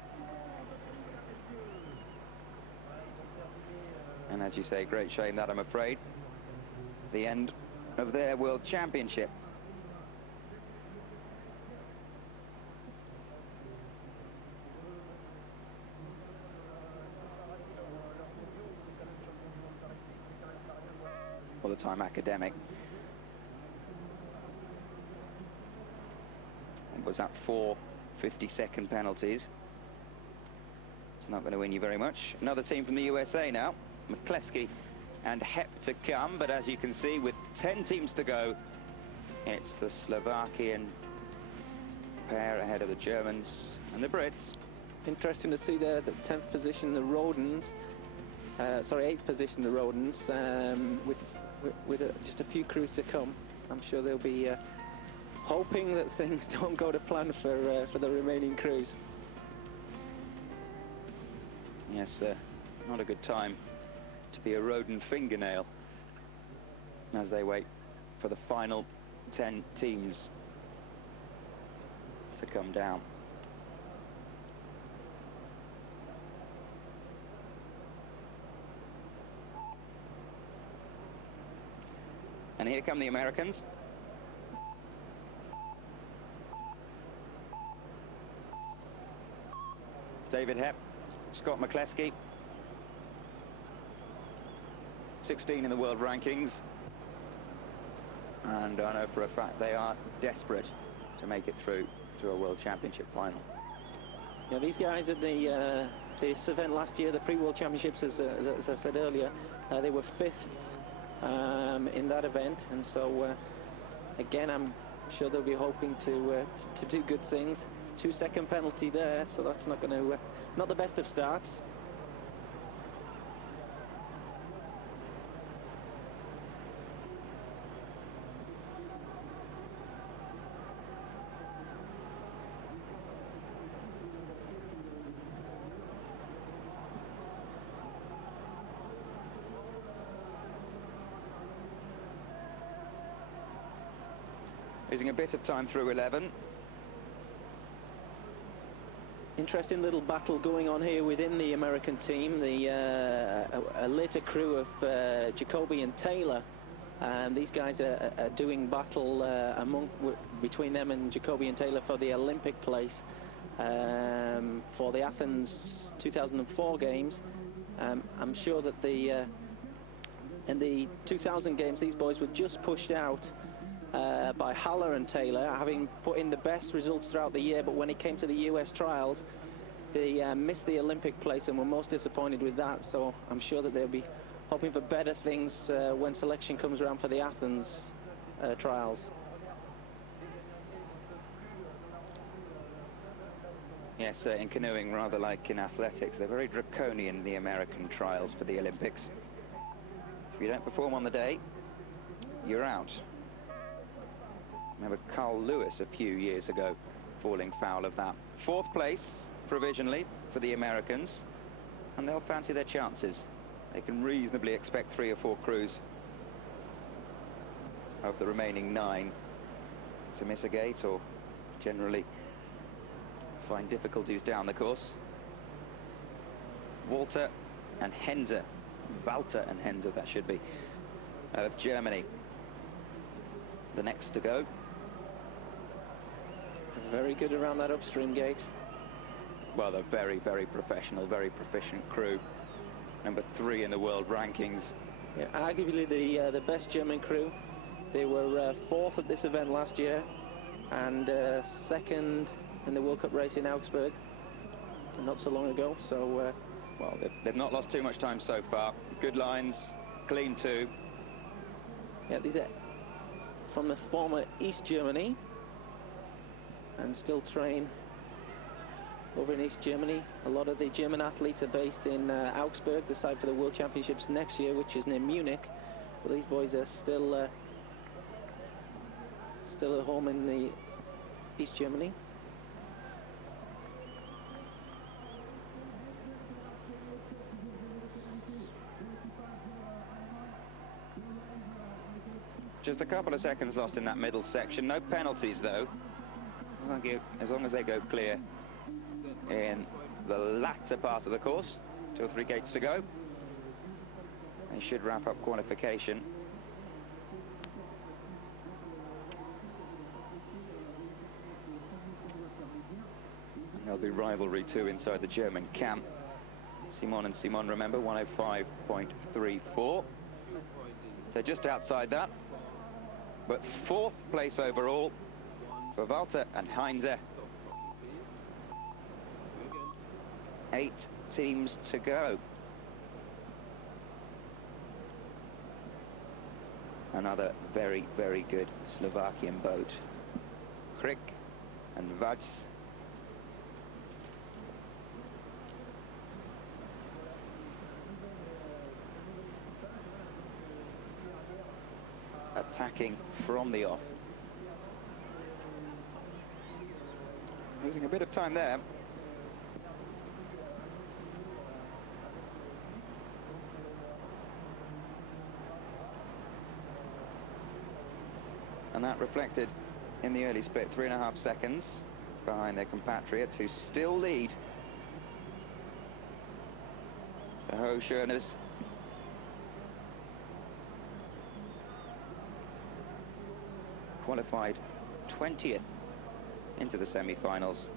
And as you say, great shame that, I'm afraid. The end of their World Championship. the time academic. Was that 4 50-second penalties? It's not going to win you very much. Another team from the USA now. McCleskey and Hep to come, but as you can see, with 10 teams to go, it's the Slovakian pair ahead of the Germans and the Brits. Interesting to see there the 10th position, the Rodens. Sorry, 8th position, the Rodens, with just a few crews to come. I'm sure they'll be hoping that things don't go to plan for the remaining crews. Yes, not a good time to be a Roden fingernail as they wait for the final 10 teams to come down. And here come the Americans. David Hep, Scott McCleskey, 16 in the world rankings, and I know for a fact they are desperate to make it through to a World Championship final. Yeah, these guys at this event last year, the pre-World Championships, as I said earlier, they were 5th in that event, and so again, I'm sure they'll be hoping to do good things. 2-second penalty there, so that's not going to not the best of starts. Losing a bit of time through 11. Interesting little battle going on here within the American team. A later crew of Jacoby and Taylor, and these guys are doing battle between them and Jacoby and Taylor for the Olympic place for the Athens 2004 games. I'm sure that in the 2000 games, these boys were just pushed out by Haller and Taylor, having put in the best results throughout the year, but when it came to the US trials, they missed the Olympic place and were most disappointed with that. So I'm sure that they'll be hoping for better things when selection comes around for the Athens trials. Yes, in canoeing, rather like in athletics, they're very draconian, the American trials for the Olympics. If you don't perform on the day, you're out. Remember Carl Lewis a few years ago falling foul of that. 4th place provisionally for the Americans, and they'll fancy their chances. They can reasonably expect 3 or 4 crews of the remaining 9 to miss a gate or generally find difficulties down the course. Walter and Henze, Walter and Henze, that should be, of Germany, the next to go. Very good around that upstream gate. Well, a very, very professional, very proficient crew. Number 3 in the world rankings. Yeah, arguably the best German crew. They were 4th at this event last year and 2nd in the World Cup race in Augsburg not so long ago. So, well, they've not lost too much time so far. Good lines, clean too. Yeah, these are from the former East Germany, and still train over in East Germany. A lot of the German athletes are based in Augsburg, the site for the World Championships next year, which is near Munich. But these boys are still at home in the East Germany. Just a couple of seconds lost in that middle section. No penalties, though, as long as they go clear in the latter part of the course. 2 or 3 gates to go. They should wrap up qualification. And there'll be rivalry too inside the German camp. Simon and Simon, remember, 105.34. So just outside that. But 4th place overall for Walter and Heinze. 8 teams to go. Another very, very good Slovakian boat. Krik and Vajs. Attacking from the off. Losing a bit of time there. And that reflected in the early split, 3.5 seconds behind their compatriots who still lead. The Ho-Schöners. Qualified 20th into the semi-finals.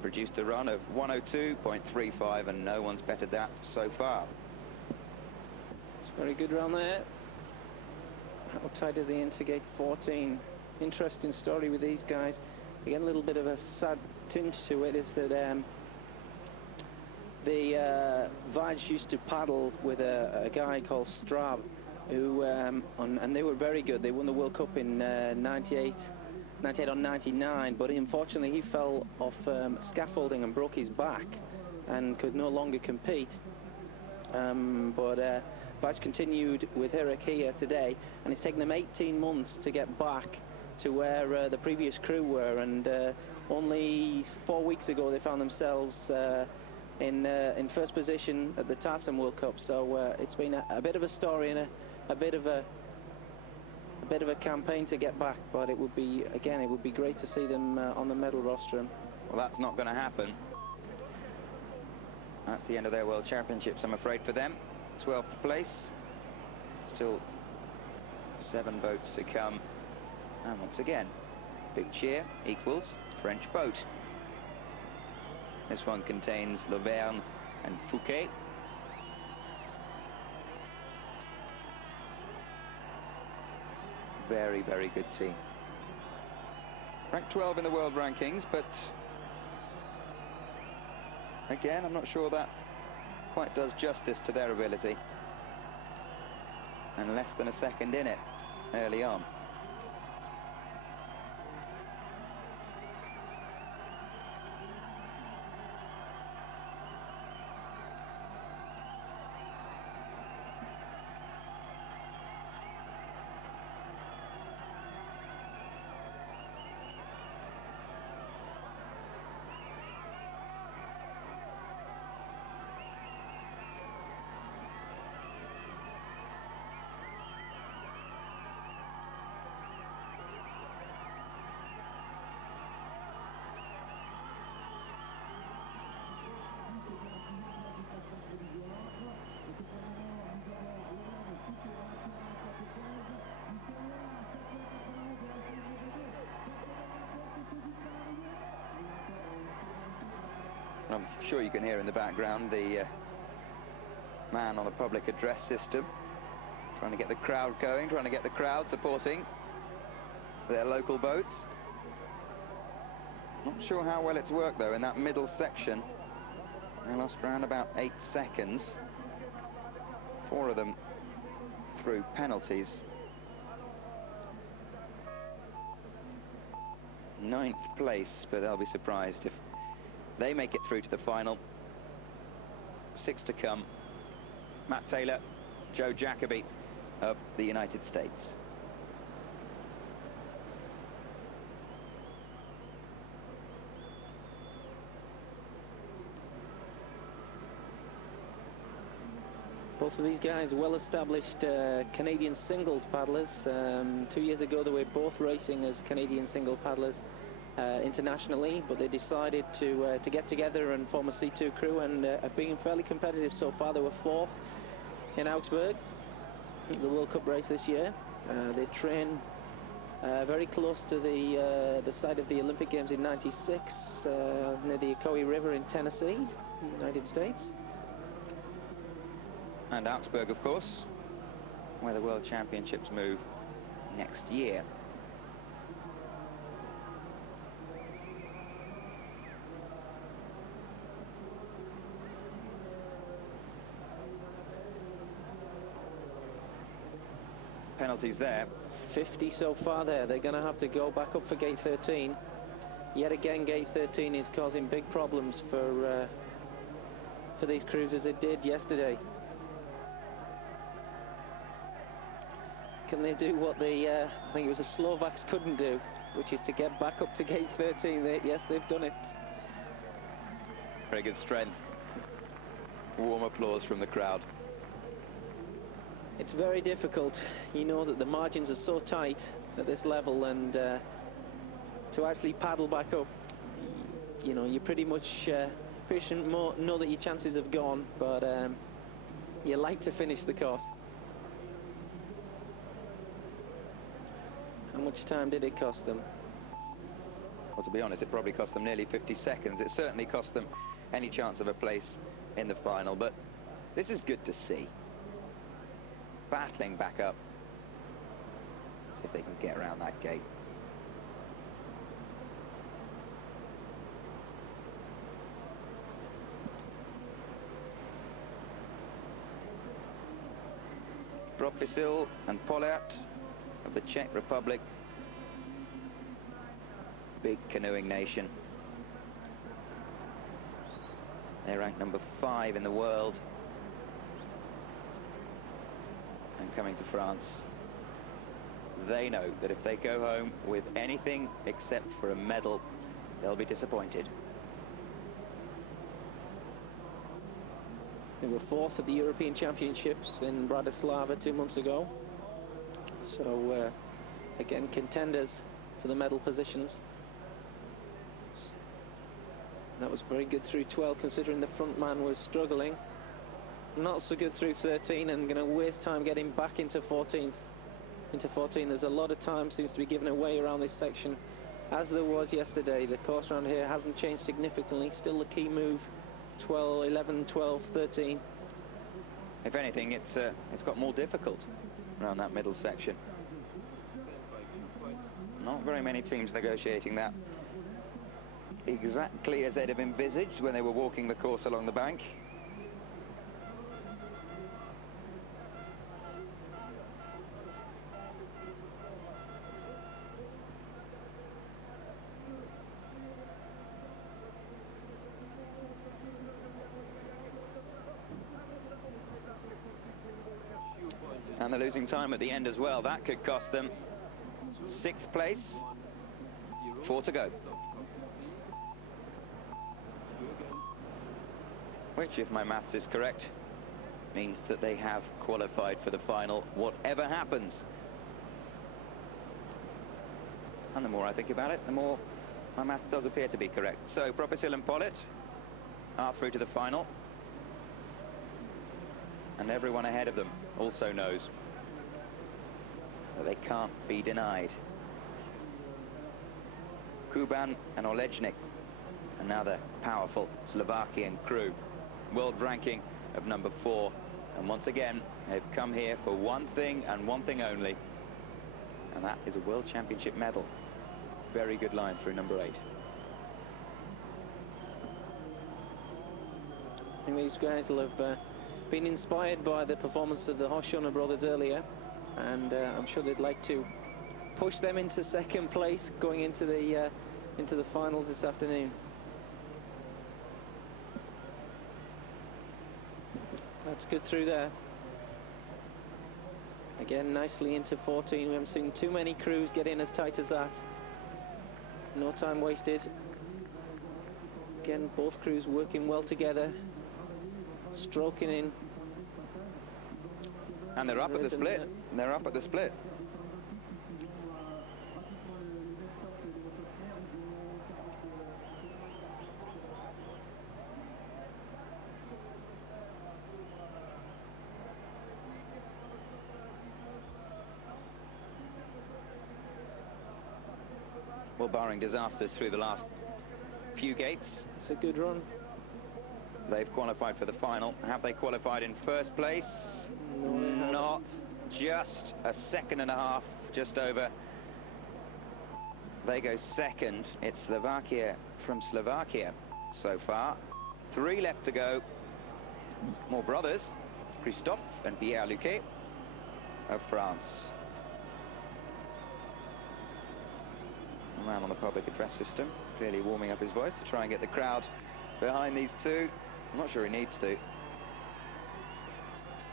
Produced a run of 102.35 and no one's bettered that so far. It's a very good run there. Outside of the Intergate 14. Interesting story with these guys. Again, a little bit of a sad tinge to it is that the Vajs used to paddle with a guy called Strab, who and they were very good. They won the World Cup in 98 or 99, but unfortunately he fell off scaffolding and broke his back and could no longer compete. But Vajs continued with Hirak here today, and it's taken them 18 months to get back to where the previous crew were, and only 4 weeks ago they found themselves in first position at the Tarsem World Cup. So it's been a bit of a story and a bit of a campaign to get back, but it would be, again, it would be great to see them on the medal rostrum. Well, that's not going to happen. That's the end of their World Championships, I'm afraid, for them. 12th place. Still 7 boats to come. And once again, big cheer equals French boat. This one contains L'Auvergne and Fouquet. Very, very good team. Ranked 12 in the world rankings, but again, I'm not sure that quite does justice to their ability. And less than a second in it early on. I'm sure you can hear in the background the man on the public address system trying to get the crowd going, trying to get the crowd supporting their local boats. Not sure how well it's worked though in that middle section. They lost around about 8 seconds. 4 of them through penalties. 9th place, but they'll be surprised if they make it through to the final. 6 to come. Matt Taylor, Joe Jacoby of the United States. Both of these guys well-established Canadian singles paddlers. 2 years ago they were both racing as Canadian single paddlers internationally, but they decided to get together and form a C2 crew, and have been fairly competitive so far. They were 4th in Augsburg, the World Cup race this year. They train very close to the site of the Olympic Games in '96, near the Ocoee River in Tennessee, United States. And Augsburg, of course, where the World Championships move next year. Penalties there. 50 so far there. They're going to have to go back up for gate 13. Yet again, gate 13 is causing big problems for these crews, as it did yesterday. Can they do what the I think it was the Slovaks couldn't do, which is to get back up to gate 13? Yes, they've done it. Very good strength. Warm applause from the crowd. It's very difficult. You know that the margins are so tight at this level, and to actually paddle back up, you know, you pretty much know that your chances have gone, but you like to finish the course. How much time did it cost them? Well, to be honest, it probably cost them nearly 50 seconds. It certainly cost them any chance of a place in the final, but this is good to see. Battling back up. See if they can get around that gate. Propisil and Polat of the Czech Republic. Big canoeing nation. They're ranked number 5 in the world. And coming to France, they know that if they go home with anything except for a medal, they'll be disappointed. They were 4th at the European Championships in Bratislava 2 months ago. So, again, contenders for the medal positions. That was very good through 12, considering the front man was struggling. Not so good through 13, and going to waste time getting back into 14th. Into 14, there's a lot of time seems to be given away around this section, as there was yesterday. The course around here hasn't changed significantly. Still the key move, 12, 11, 12, 13. If anything, it's got more difficult around that middle section. Not very many teams negotiating that exactly as they'd have envisaged when they were walking the course along the bank. And they're losing time at the end as well. That could cost them 6th place. 4 to go. Which, if my maths is correct, means that they have qualified for the final, whatever happens. And the more I think about it, the more my math does appear to be correct. So Propisil and Polat are through to the final. And everyone ahead of them also knows that they can't be denied. Kuban and Olejnik, another powerful Slovakian crew. World ranking of number 4. And once again, they've come here for one thing and one thing only. And that is a World Championship medal. Very good line through number 8. I think these guys will have been inspired by the performance of the Hoshona brothers earlier, and I'm sure they'd like to push them into 2nd place going into the final this afternoon. That's good through there. Again, nicely into 14. We haven't seen too many crews get in as tight as that. No time wasted. Again, both crews working well together, stroking in. And they're up at the split. They're up at the split. Well, barring disasters through the last few gates. It's a good run. They've qualified for the final. Have they qualified in 1st place? No, they haven't. Not just a second and a half, just over. They go second. It's Slovakia from Slovakia so far. 3 left to go. More brothers, Christophe and Pierre Luquet of France. A man on the public address system, clearly warming up his voice to try and get the crowd behind these two. I'm not sure he needs to.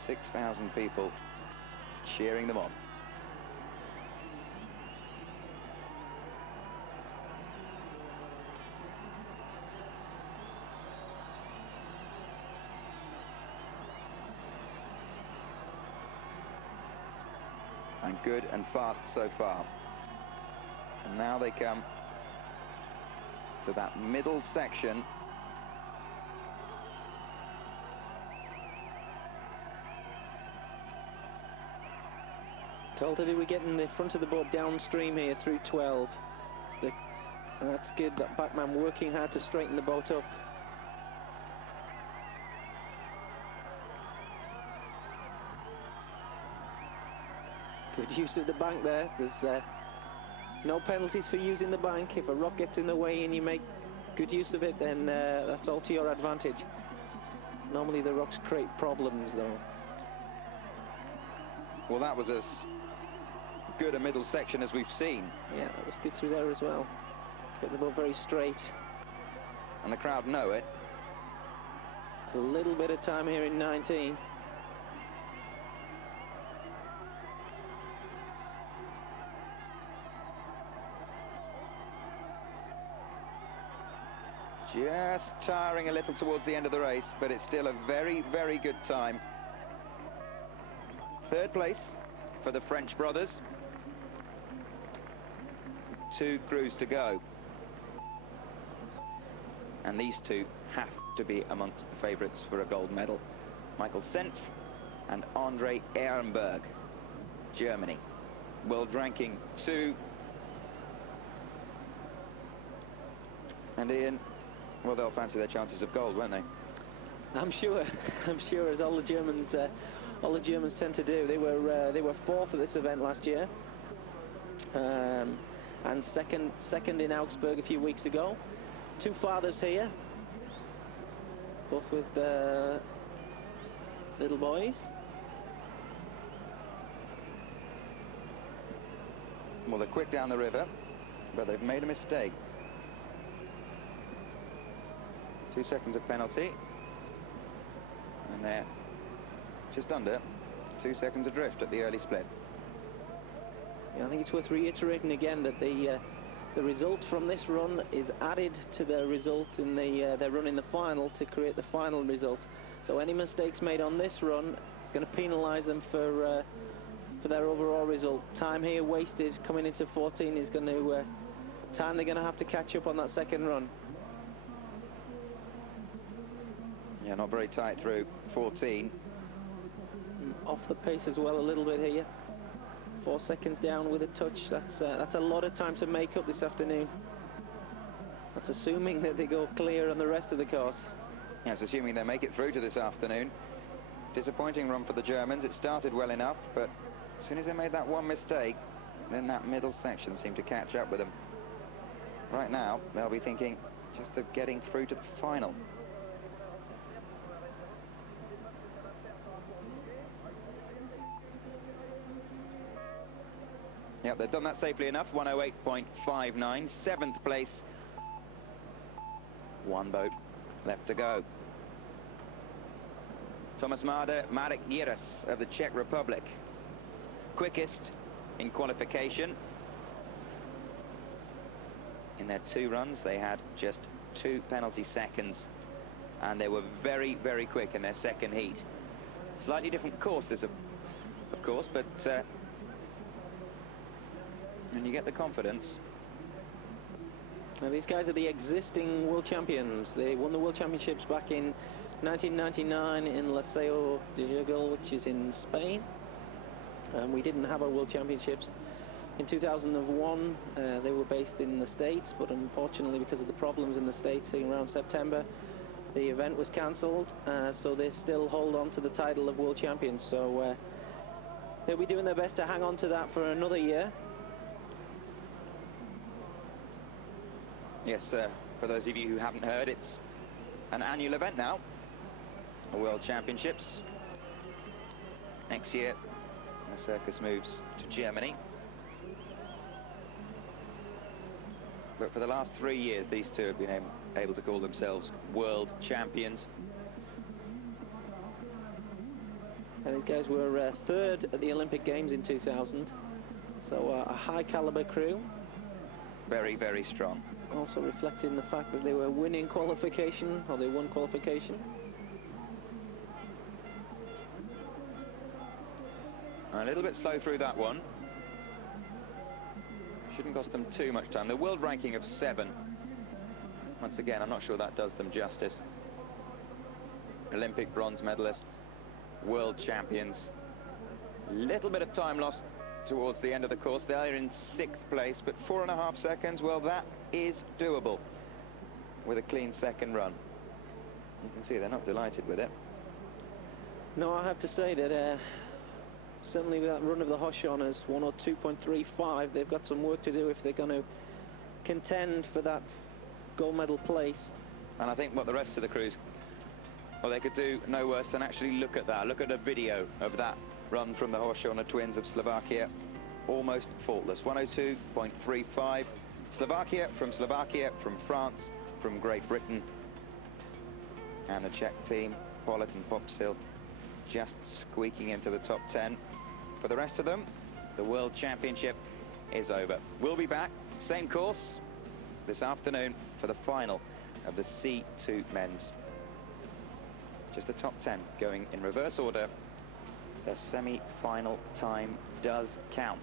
6,000 people cheering them on. And good and fast so far. And now they come to that middle section. Told that we're getting the front of the boat downstream here through 12. That's good, that backman working hard to straighten the boat up. Good use of the bank there. There's no penalties for using the bank. If a rock gets in the way and you make good use of it, then that's all to your advantage. Normally the rocks create problems though. Well, that was as good a middle section as we've seen. Yeah, that was good through there as well. Get the boat very straight. And the crowd know it. A little bit of time here in 19. Just tiring a little towards the end of the race, but it's still a very, very good time. 3rd place for the French brothers. 2 crews to go. And these two have to be amongst the favourites for a gold medal. Michael Senf and Andre Ehrenberg, Germany. World ranking 2. And Ian, well, they'll fancy their chances of gold, won't they? I'm sure. I'm sure, as all the Germans tend to do. They were 4th at this event last year, and second in Augsburg a few weeks ago. 2 fathers here, both with little boys. Well, they're quick down the river, but they've made a mistake. 2 seconds of penalty, and they're just under 2 seconds adrift at the early split. Yeah, I think it's worth reiterating again that the result from this run is added to their result in their run in the final to create the final result. So any mistakes made on this run is going to penalise them for their overall result. Time here wasted coming into 14 is going to time they're going to have to catch up on that second run. Yeah, not very tight through 14. Off the pace as well a little bit here. 4 seconds down with a touch. That's a lot of time to make up this afternoon. That's assuming that they go clear on the rest of the course. Yeah, it's assuming they make it through to this afternoon. Disappointing run for the Germans. It started well enough, but as soon as they made that one mistake, then that middle section seemed to catch up with them. Right now, they'll be thinking just of getting through to the final. Yep, they've done that safely enough. 108.59, 7th place. 1 boat left to go. Thomas Marder, Marek Gieras of the Czech Republic. Quickest in qualification. In their 2 runs, they had just 2 penalty seconds, and they were very, very quick in their second heat. Slightly different course, this, of course, but when you get the confidence. Now, these guys are the existing world champions. They won the world championships back in 1999 in Liceo de Jugel, which is in Spain. We didn't have our world championships. In 2001, they were based in the States, but unfortunately, because of the problems in the States around September, the event was cancelled, so they still hold on to the title of world champions. So they'll be doing their best to hang on to that for another year. Yes, for those of you who haven't heard, it's an annual event now, the World Championships. Next year, the circus moves to Germany. But for the last 3 years, these two have been able to call themselves world champions. And these guys were third at the Olympic Games in 2000, so a high caliber crew. Very, very strong. Also reflecting the fact that they were winning qualification, or they won qualification. A little bit slow through that one. Shouldn't cost them too much time. The world ranking of 7. Once again, I'm not sure that does them justice. Olympic bronze medalists, world champions. Little bit of time lost towards the end of the course. They're in 6th place, but 4.5 seconds, well, that is doable with a clean second run. You can see they're not delighted with it. No, I have to say that certainly with that run of the Hoshoners, 102.35, they've got some work to do if they're going to contend for that gold medal place. And I think what the rest of the crews, well, they could do no worse than actually look at that. Look at a video of that run from the Hoshona twins of Slovakia. Almost faultless. 102.35. Slovakia, from France, from Great Britain. And the Czech team, Pollitt and Popsil, just squeaking into the top 10. For the rest of them, the World Championship is over. We'll be back, same course, this afternoon for the final of the C2 men's. Just the top 10 going in reverse order. The semi-final time does count.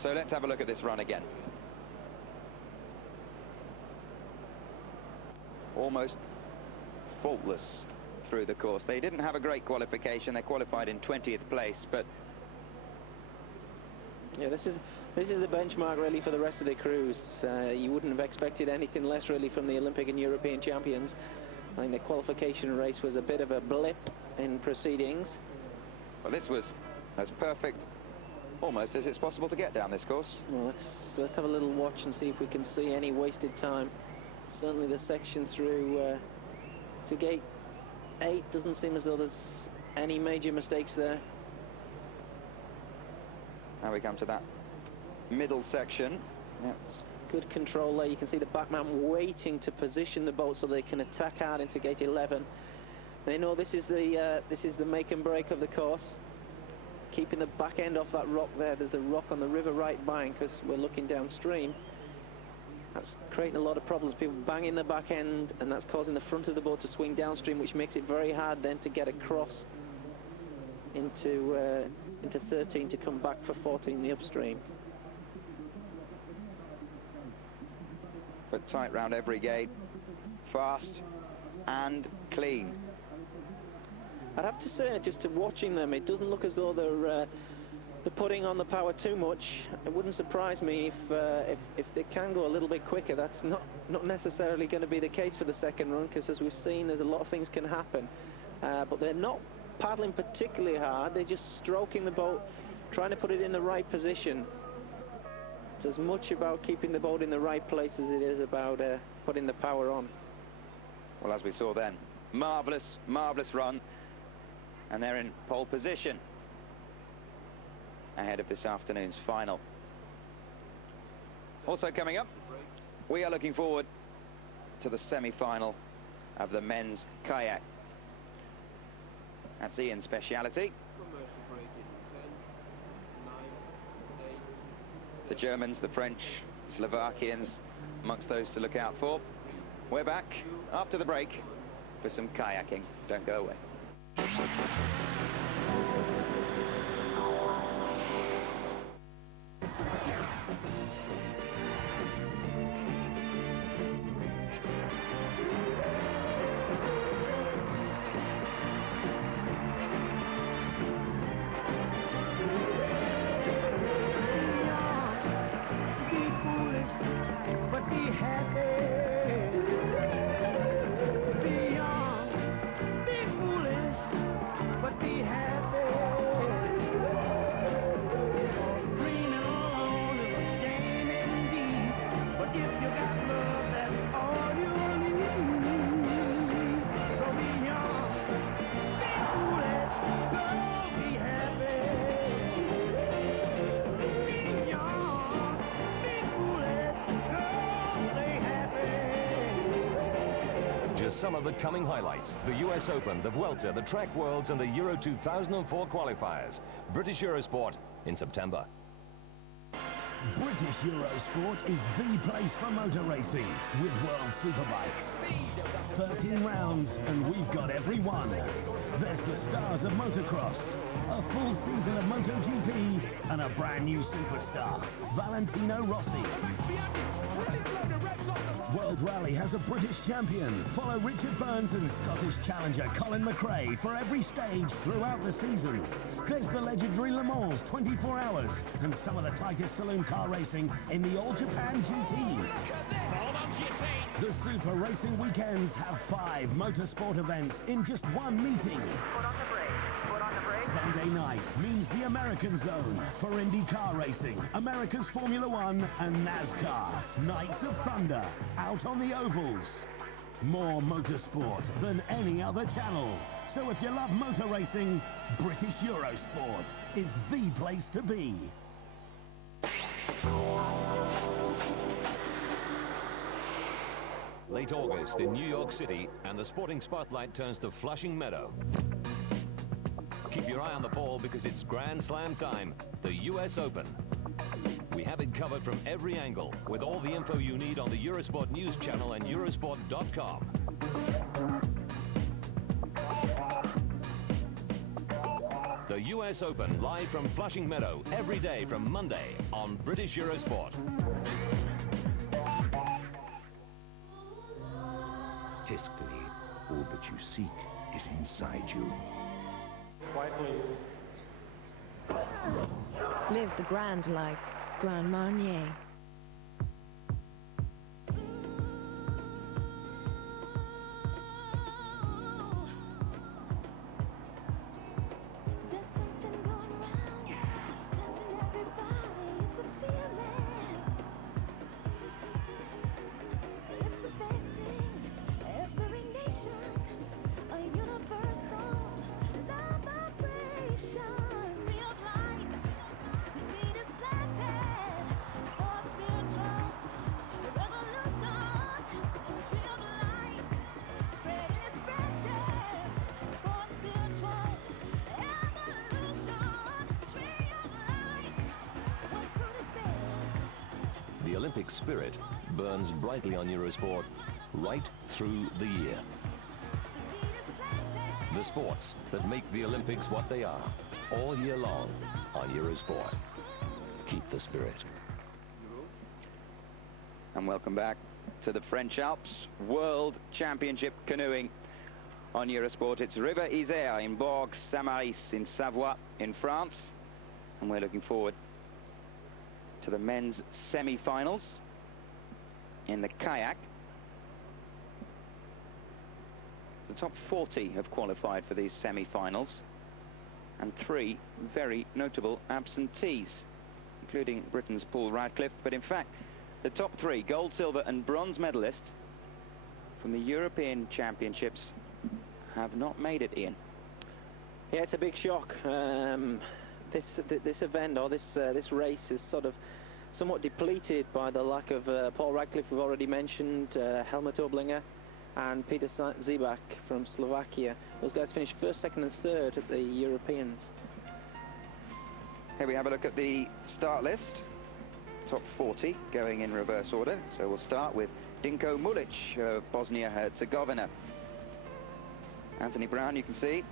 So let's have a look at this run again. Almost faultless through the course. They didn't have a great qualification. They qualified in 20th place, but yeah, this is the benchmark really for the rest of the crews. You wouldn't have expected anything less really from the Olympic and European champions. I think the qualification race was a bit of a blip in proceedings. Well, this was as perfect almost as it's possible to get down this course. Well, let's have a little watch and see if we can see any wasted time. Certainly the section through to gate 8 doesn't seem as though there's any major mistakes there. Now we come to that middle section. Yes. Good control there. You can see the backman waiting to position the boat so they can attack out into gate 11. They know this is the make and break of the course. Keeping the back end off that rock there. There's a rock on the river right bank as we're looking downstream. That's creating a lot of problems. People banging the back end, and that's causing the front of the boat to swing downstream, which makes it very hard then to get across into 13 to come back for 14 the upstream. But tight round every gate, fast and clean. I'd have to say, just to watching them, it doesn't look as though they're putting on the power too much. It wouldn't surprise me if they can go a little bit quicker. That's not necessarily going to be the case for the second run, because as we've seen, there's a lot of things can happen. But they're not paddling particularly hard. They're just stroking the boat, trying to put it in the right position. It's as much about keeping the boat in the right place as it is about putting the power on. Well, as we saw then, marvellous, marvellous run. And they're in pole position ahead of this afternoon's final. Also coming up, we are looking forward to the semi-final of the men's kayak. That's Ian's speciality. The Germans, the French, Slovakians, amongst those to look out for. We're back after the break for some kayaking. Don't go away. some of the coming highlights. The US Open, the Vuelta, the Track Worlds and the Euro 2004 qualifiers. British Eurosport in September. British Eurosport is the place for motor racing with World Superbikes. 13 rounds and we've got every one. There's the stars of motocross, a full season of MotoGP and a brand new superstar, Valentino Rossi. World Rally has a British champion. Follow Richard Burns and Scottish challenger Colin McRae for every stage throughout the season. There's the legendary Le Mans 24 hours and some of the tightest saloon car racing in the All Japan GT. The Super Racing Weekends have 5 motorsport events in just one meeting. Sunday night means the American Zone for IndyCar racing, America's Formula One and NASCAR. Nights of Thunder, out on the ovals. More motorsport than any other channel. So if you love motor racing, British Eurosport is the place to be. Late August in New York City, and the sporting spotlight turns to Flushing Meadow. Keep your eye on the ball because it's Grand Slam time, the US Open. We have it covered from every angle with all the info you need on the Eurosport News channel and Eurosport.com. The US Open live from Flushing Meadow every day from Monday on British Eurosport. Tiscally, all that you seek is inside you. Quiet, please. Live the grand life. Grand Marnier. The Olympic spirit burns brightly on Eurosport right through the year. The sports that make the Olympics what they are, all year long on Eurosport. Keep the spirit. And welcome back to the French Alps World Championship Canoeing on Eurosport. It's River Isère in Bourg, Saint-Maurice in Savoie in France. And we're looking forward to the men's semi-finals in the kayak. The top 40 have qualified for these semi-finals, and 3 very notable absentees, including Britain's Paul Radcliffe. But in fact, the top 3 gold, silver and bronze medalists from the European Championships have not made it, Ian. Yeah, it's a big shock. This event, or this race, is sort of somewhat depleted by the lack of Paul Radcliffe, we've already mentioned, Helmut Oblinger and Peter Zibak from Slovakia. Those guys finished first, second and third at the Europeans. Here we have a look at the start list. Top 40 going in reverse order. So we'll start with Dinko Mulic of Bosnia-Herzegovina. Anthony Brown, you can see,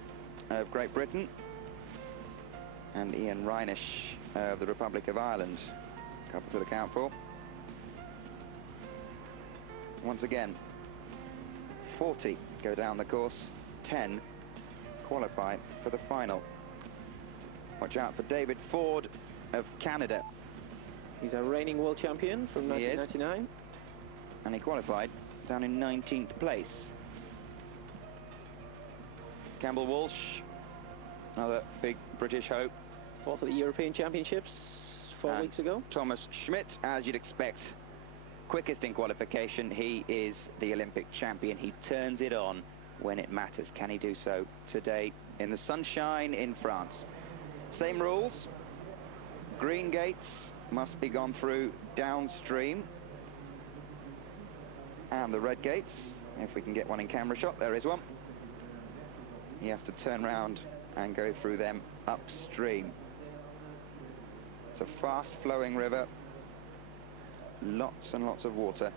of Great Britain. And Ian Reinisch of the Republic of Ireland. Couple to the count for. Once again, 40 go down the course, 10 qualify for the final. Watch out for David Ford of Canada. He's a reigning world champion from 1999. And he qualified down in 19th place. Campbell Walsh, another big British hope. 4th at the European Championships 4 weeks ago. Thomas Schmidt, as you'd expect, quickest in qualification. He is the Olympic champion. He turns it on when it matters. Can he do so today in the sunshine in France? Same rules. Green gates must be gone through downstream, and the red gates If we can get one in camera shot, there is one. You have to turn round and go through them upstream. It's a fast-flowing river, lots and lots of water.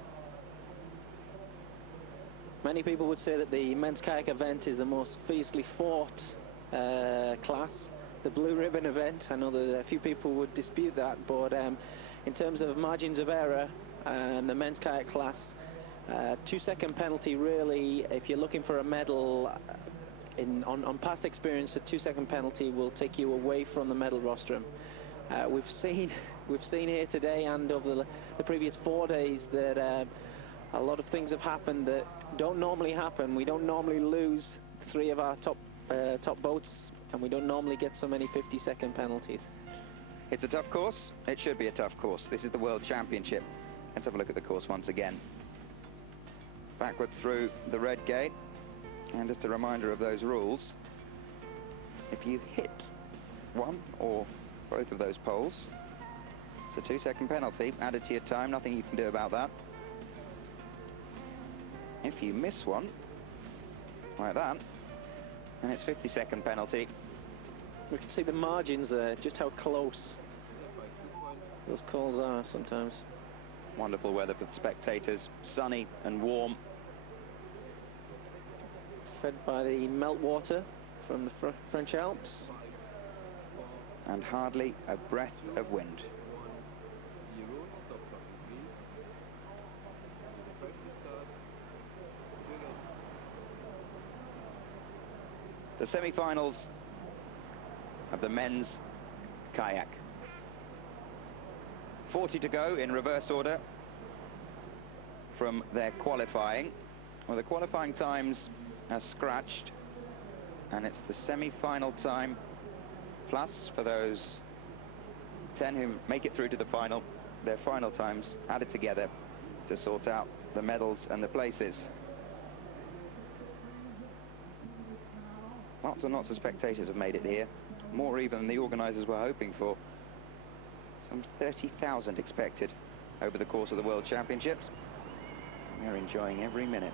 Many people would say that the men's kayak event is the most fiercely fought class, the blue ribbon event. I know that a few people would dispute that, but in terms of margins of error, the men's kayak class, 2-second penalty really, if you're looking for a medal, on past experience, a 2-second penalty will take you away from the medal rostrum. We've seen here today and over the previous 4 days that a lot of things have happened that don't normally happen. We don't normally lose 3 of our top boats, and we don't normally get so many 50-second penalties. It's a tough course. It should be a tough course. This is the World Championship. Let's have a look at the course once again. Backwards through the red gate. And just a reminder of those rules. If you hit one or both of those poles, it's a 2-second penalty added to your time. Nothing you can do about that. If you miss one, like that, and it's 50-second penalty. We can see the margins there, just how close those calls are sometimes. Wonderful weather for the spectators, sunny and warm. Fed by the meltwater from the French Alps. And hardly a breath of wind. The semi-finals of the men's kayak. 40 to go in reverse order from their qualifying. Well, the qualifying times are scratched, and it's the semi-final time plus for those 10 who make it through to the final, their final times added together to sort out the medals and the places. Lots and lots of spectators have made it here, more even than the organisers were hoping for. Some 30,000 expected over the course of the World Championships. They're enjoying every minute.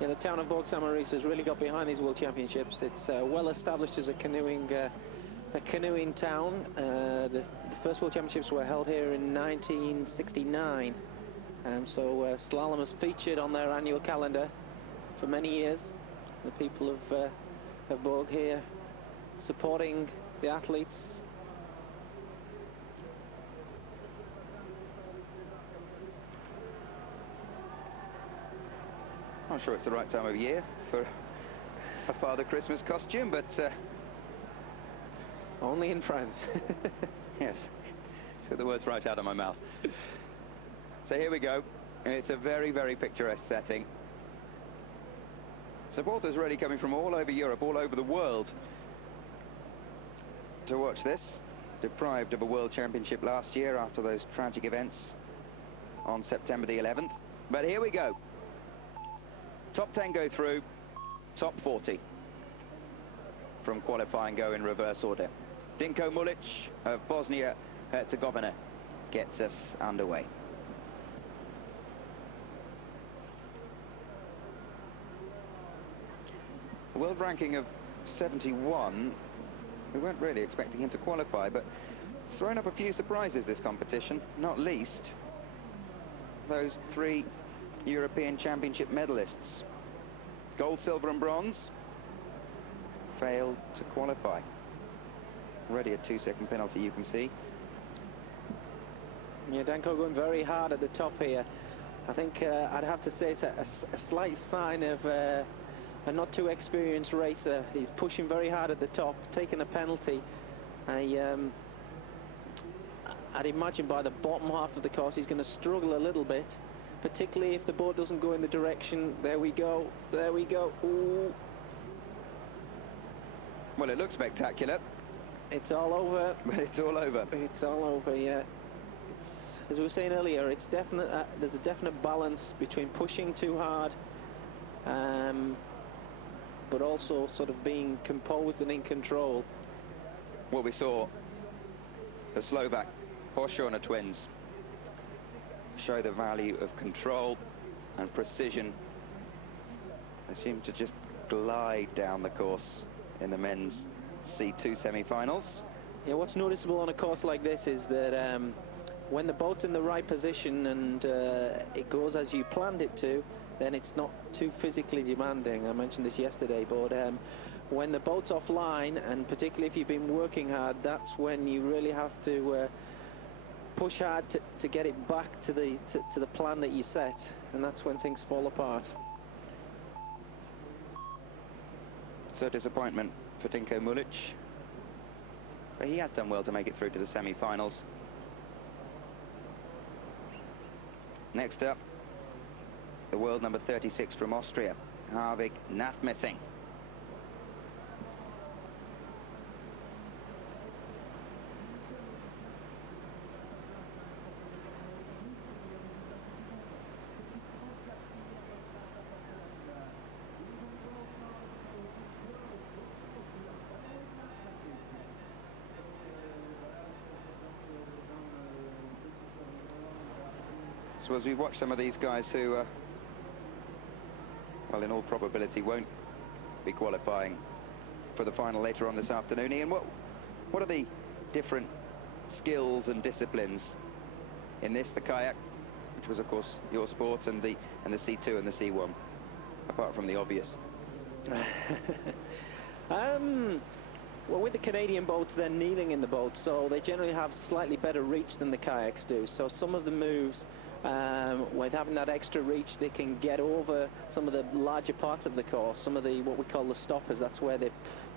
Yeah, the town of Bourg has really got behind these World Championships. It's well established as a canoeing town. The first World Championships were held here in 1969, and so slalom has featured on their annual calendar for many years. The people of Bourg here supporting the athletes. I'm sure it's the right time of year for a Father Christmas costume, but only in France. Yes, took the words right out of my mouth. So here we go. It's a very, very picturesque setting. Supporters really coming from all over Europe, all over the world to watch this. Deprived of a World Championship last year after those tragic events on September the 11th. But here we go. Top 10 go through, top 40 from qualifying go in reverse order. Dinko Mulic of Bosnia-Herzegovina gets us underway. A world ranking of 71, we weren't really expecting him to qualify, but it's thrown up a few surprises this competition, not least those 3 European Championship medalists. Gold, silver and bronze failed to qualify. Already a 2-second penalty, you can see. Yeah, Danko going very hard at the top here. I think I'd have to say it's a slight sign of a not too experienced racer. He's pushing very hard at the top, taking a penalty. I'd imagine by the bottom half of the course he's going to struggle a little bit, particularly if the boat doesn't go in the direction. There we go, there we go. Ooh. Well, it looks spectacular. It's all over. But it's all over. It's all over, yeah. As we were saying earlier, it's definite. There's a definite balance between pushing too hard, but also sort of being composed and in control. Well, we saw the Slovak Horsona twins show the value of control and precision. They seem to just glide down the course in the men's C2 semi-finals. Yeah, what's noticeable on a course like this is that when the boat's in the right position and it goes as you planned it to, then it's not too physically demanding. I mentioned this yesterday, but when the boat's offline, and particularly if you've been working hard, that's when you really have to push hard to get it back to the plan that you set, and that's when things fall apart. So disappointment for Dinko Mulic, but he has done well to make it through to the semi-finals. Next up, the world number 36 from Austria, Harvig Nathmessing. So as we watch some of these guys who, well, in all probability won't be qualifying for the final later on this afternoon, Ian, what are the different skills and disciplines in this, the kayak, which was of course Eurosport, and the C2 and the C1, apart from the obvious? Well, with the Canadian boats, they're kneeling in the boat, so they generally have slightly better reach than the kayaks do. So some of the moves, with having that extra reach, they can get over some of the larger parts of the course, some of the what we call the stoppers. That's where the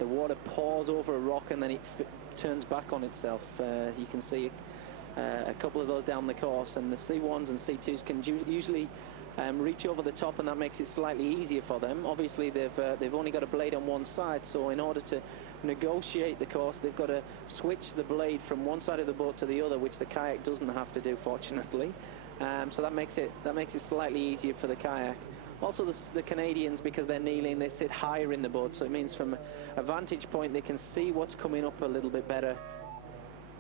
water pours over a rock and then it turns back on itself. You can see a couple of those down the course, and the C1s and C2s can usually reach over the top, and that makes it slightly easier for them. Obviously, they've only got a blade on one side, so in order to negotiate the course, they've got to switch the blade from one side of the boat to the other, which the kayak doesn't have to do, fortunately. So that makes it slightly easier for the kayak. Also, the Canadians, because they're kneeling, they sit higher in the boat, so it means from a vantage point they can see what's coming up a little bit better.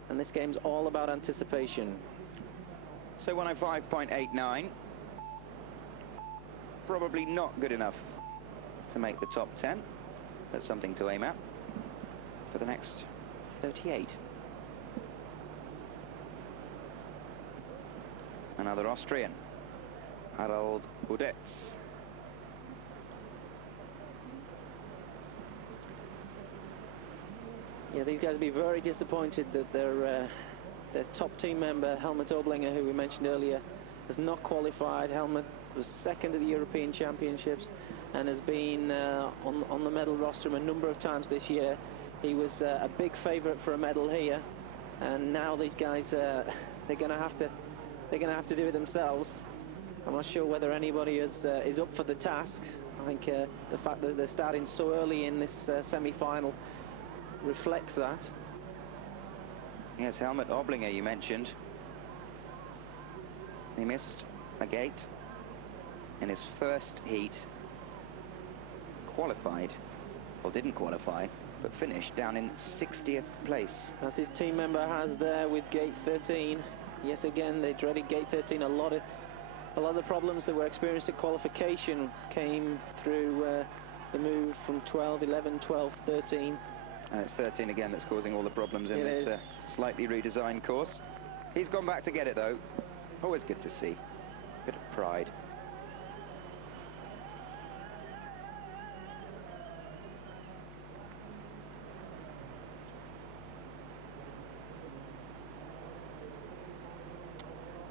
And this game's all about anticipation. So 105.89. Probably not good enough to make the top 10. That's something to aim at for the next 38. Another Austrian, Harald Budetz. Yeah, these guys will be very disappointed that their top team member, Helmut Oblinger, who we mentioned earlier, has not qualified. Helmut was second at the European Championships and has been on the medal roster a number of times this year. He was a big favourite for a medal here, and now these guys they're going to have to do it themselves. I'm not sure whether anybody is up for the task. I think the fact that they're starting so early in this semi-final reflects that. Yes, Helmut Oblinger, you mentioned. He missed a gate in his first heat. Qualified, or didn't qualify, but finished down in 60th place. As his team member has there with gate 13. Yes, again, they dreaded gate 13. A lot of the problems that were experienced at qualification came through the move from 12, 11, 12, 13. And it's 13 again that's causing all the problems in this slightly redesigned course. He's gone back to get it, though. Always good to see. Bit of pride.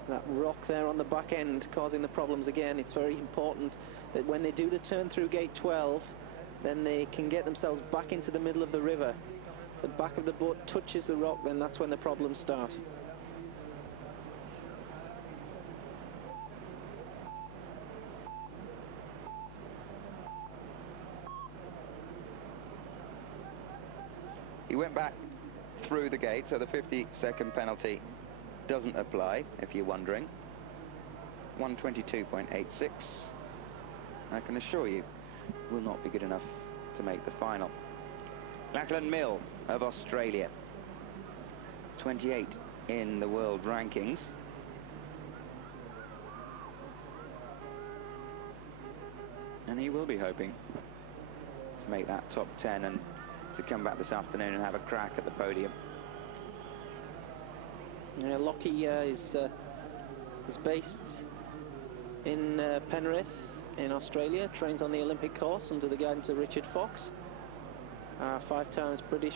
That rock there on the back end causing the problems again. It's very important that when they do the turn through gate 12, then they can get themselves back into the middle of the river. The back of the boat touches the rock, then that's when the problems start. He went back through the gate, so the 50-second penalty doesn't apply, if you're wondering. 122.86. I can assure you, will not be good enough to make the final. Lachlan Mill of Australia, 28 in the world rankings. And he will be hoping to make that top 10 and to come back this afternoon and have a crack at the podium. Yeah, Lockie is based in Penrith in Australia, trains on the Olympic course under the guidance of Richard Fox. 5 times British,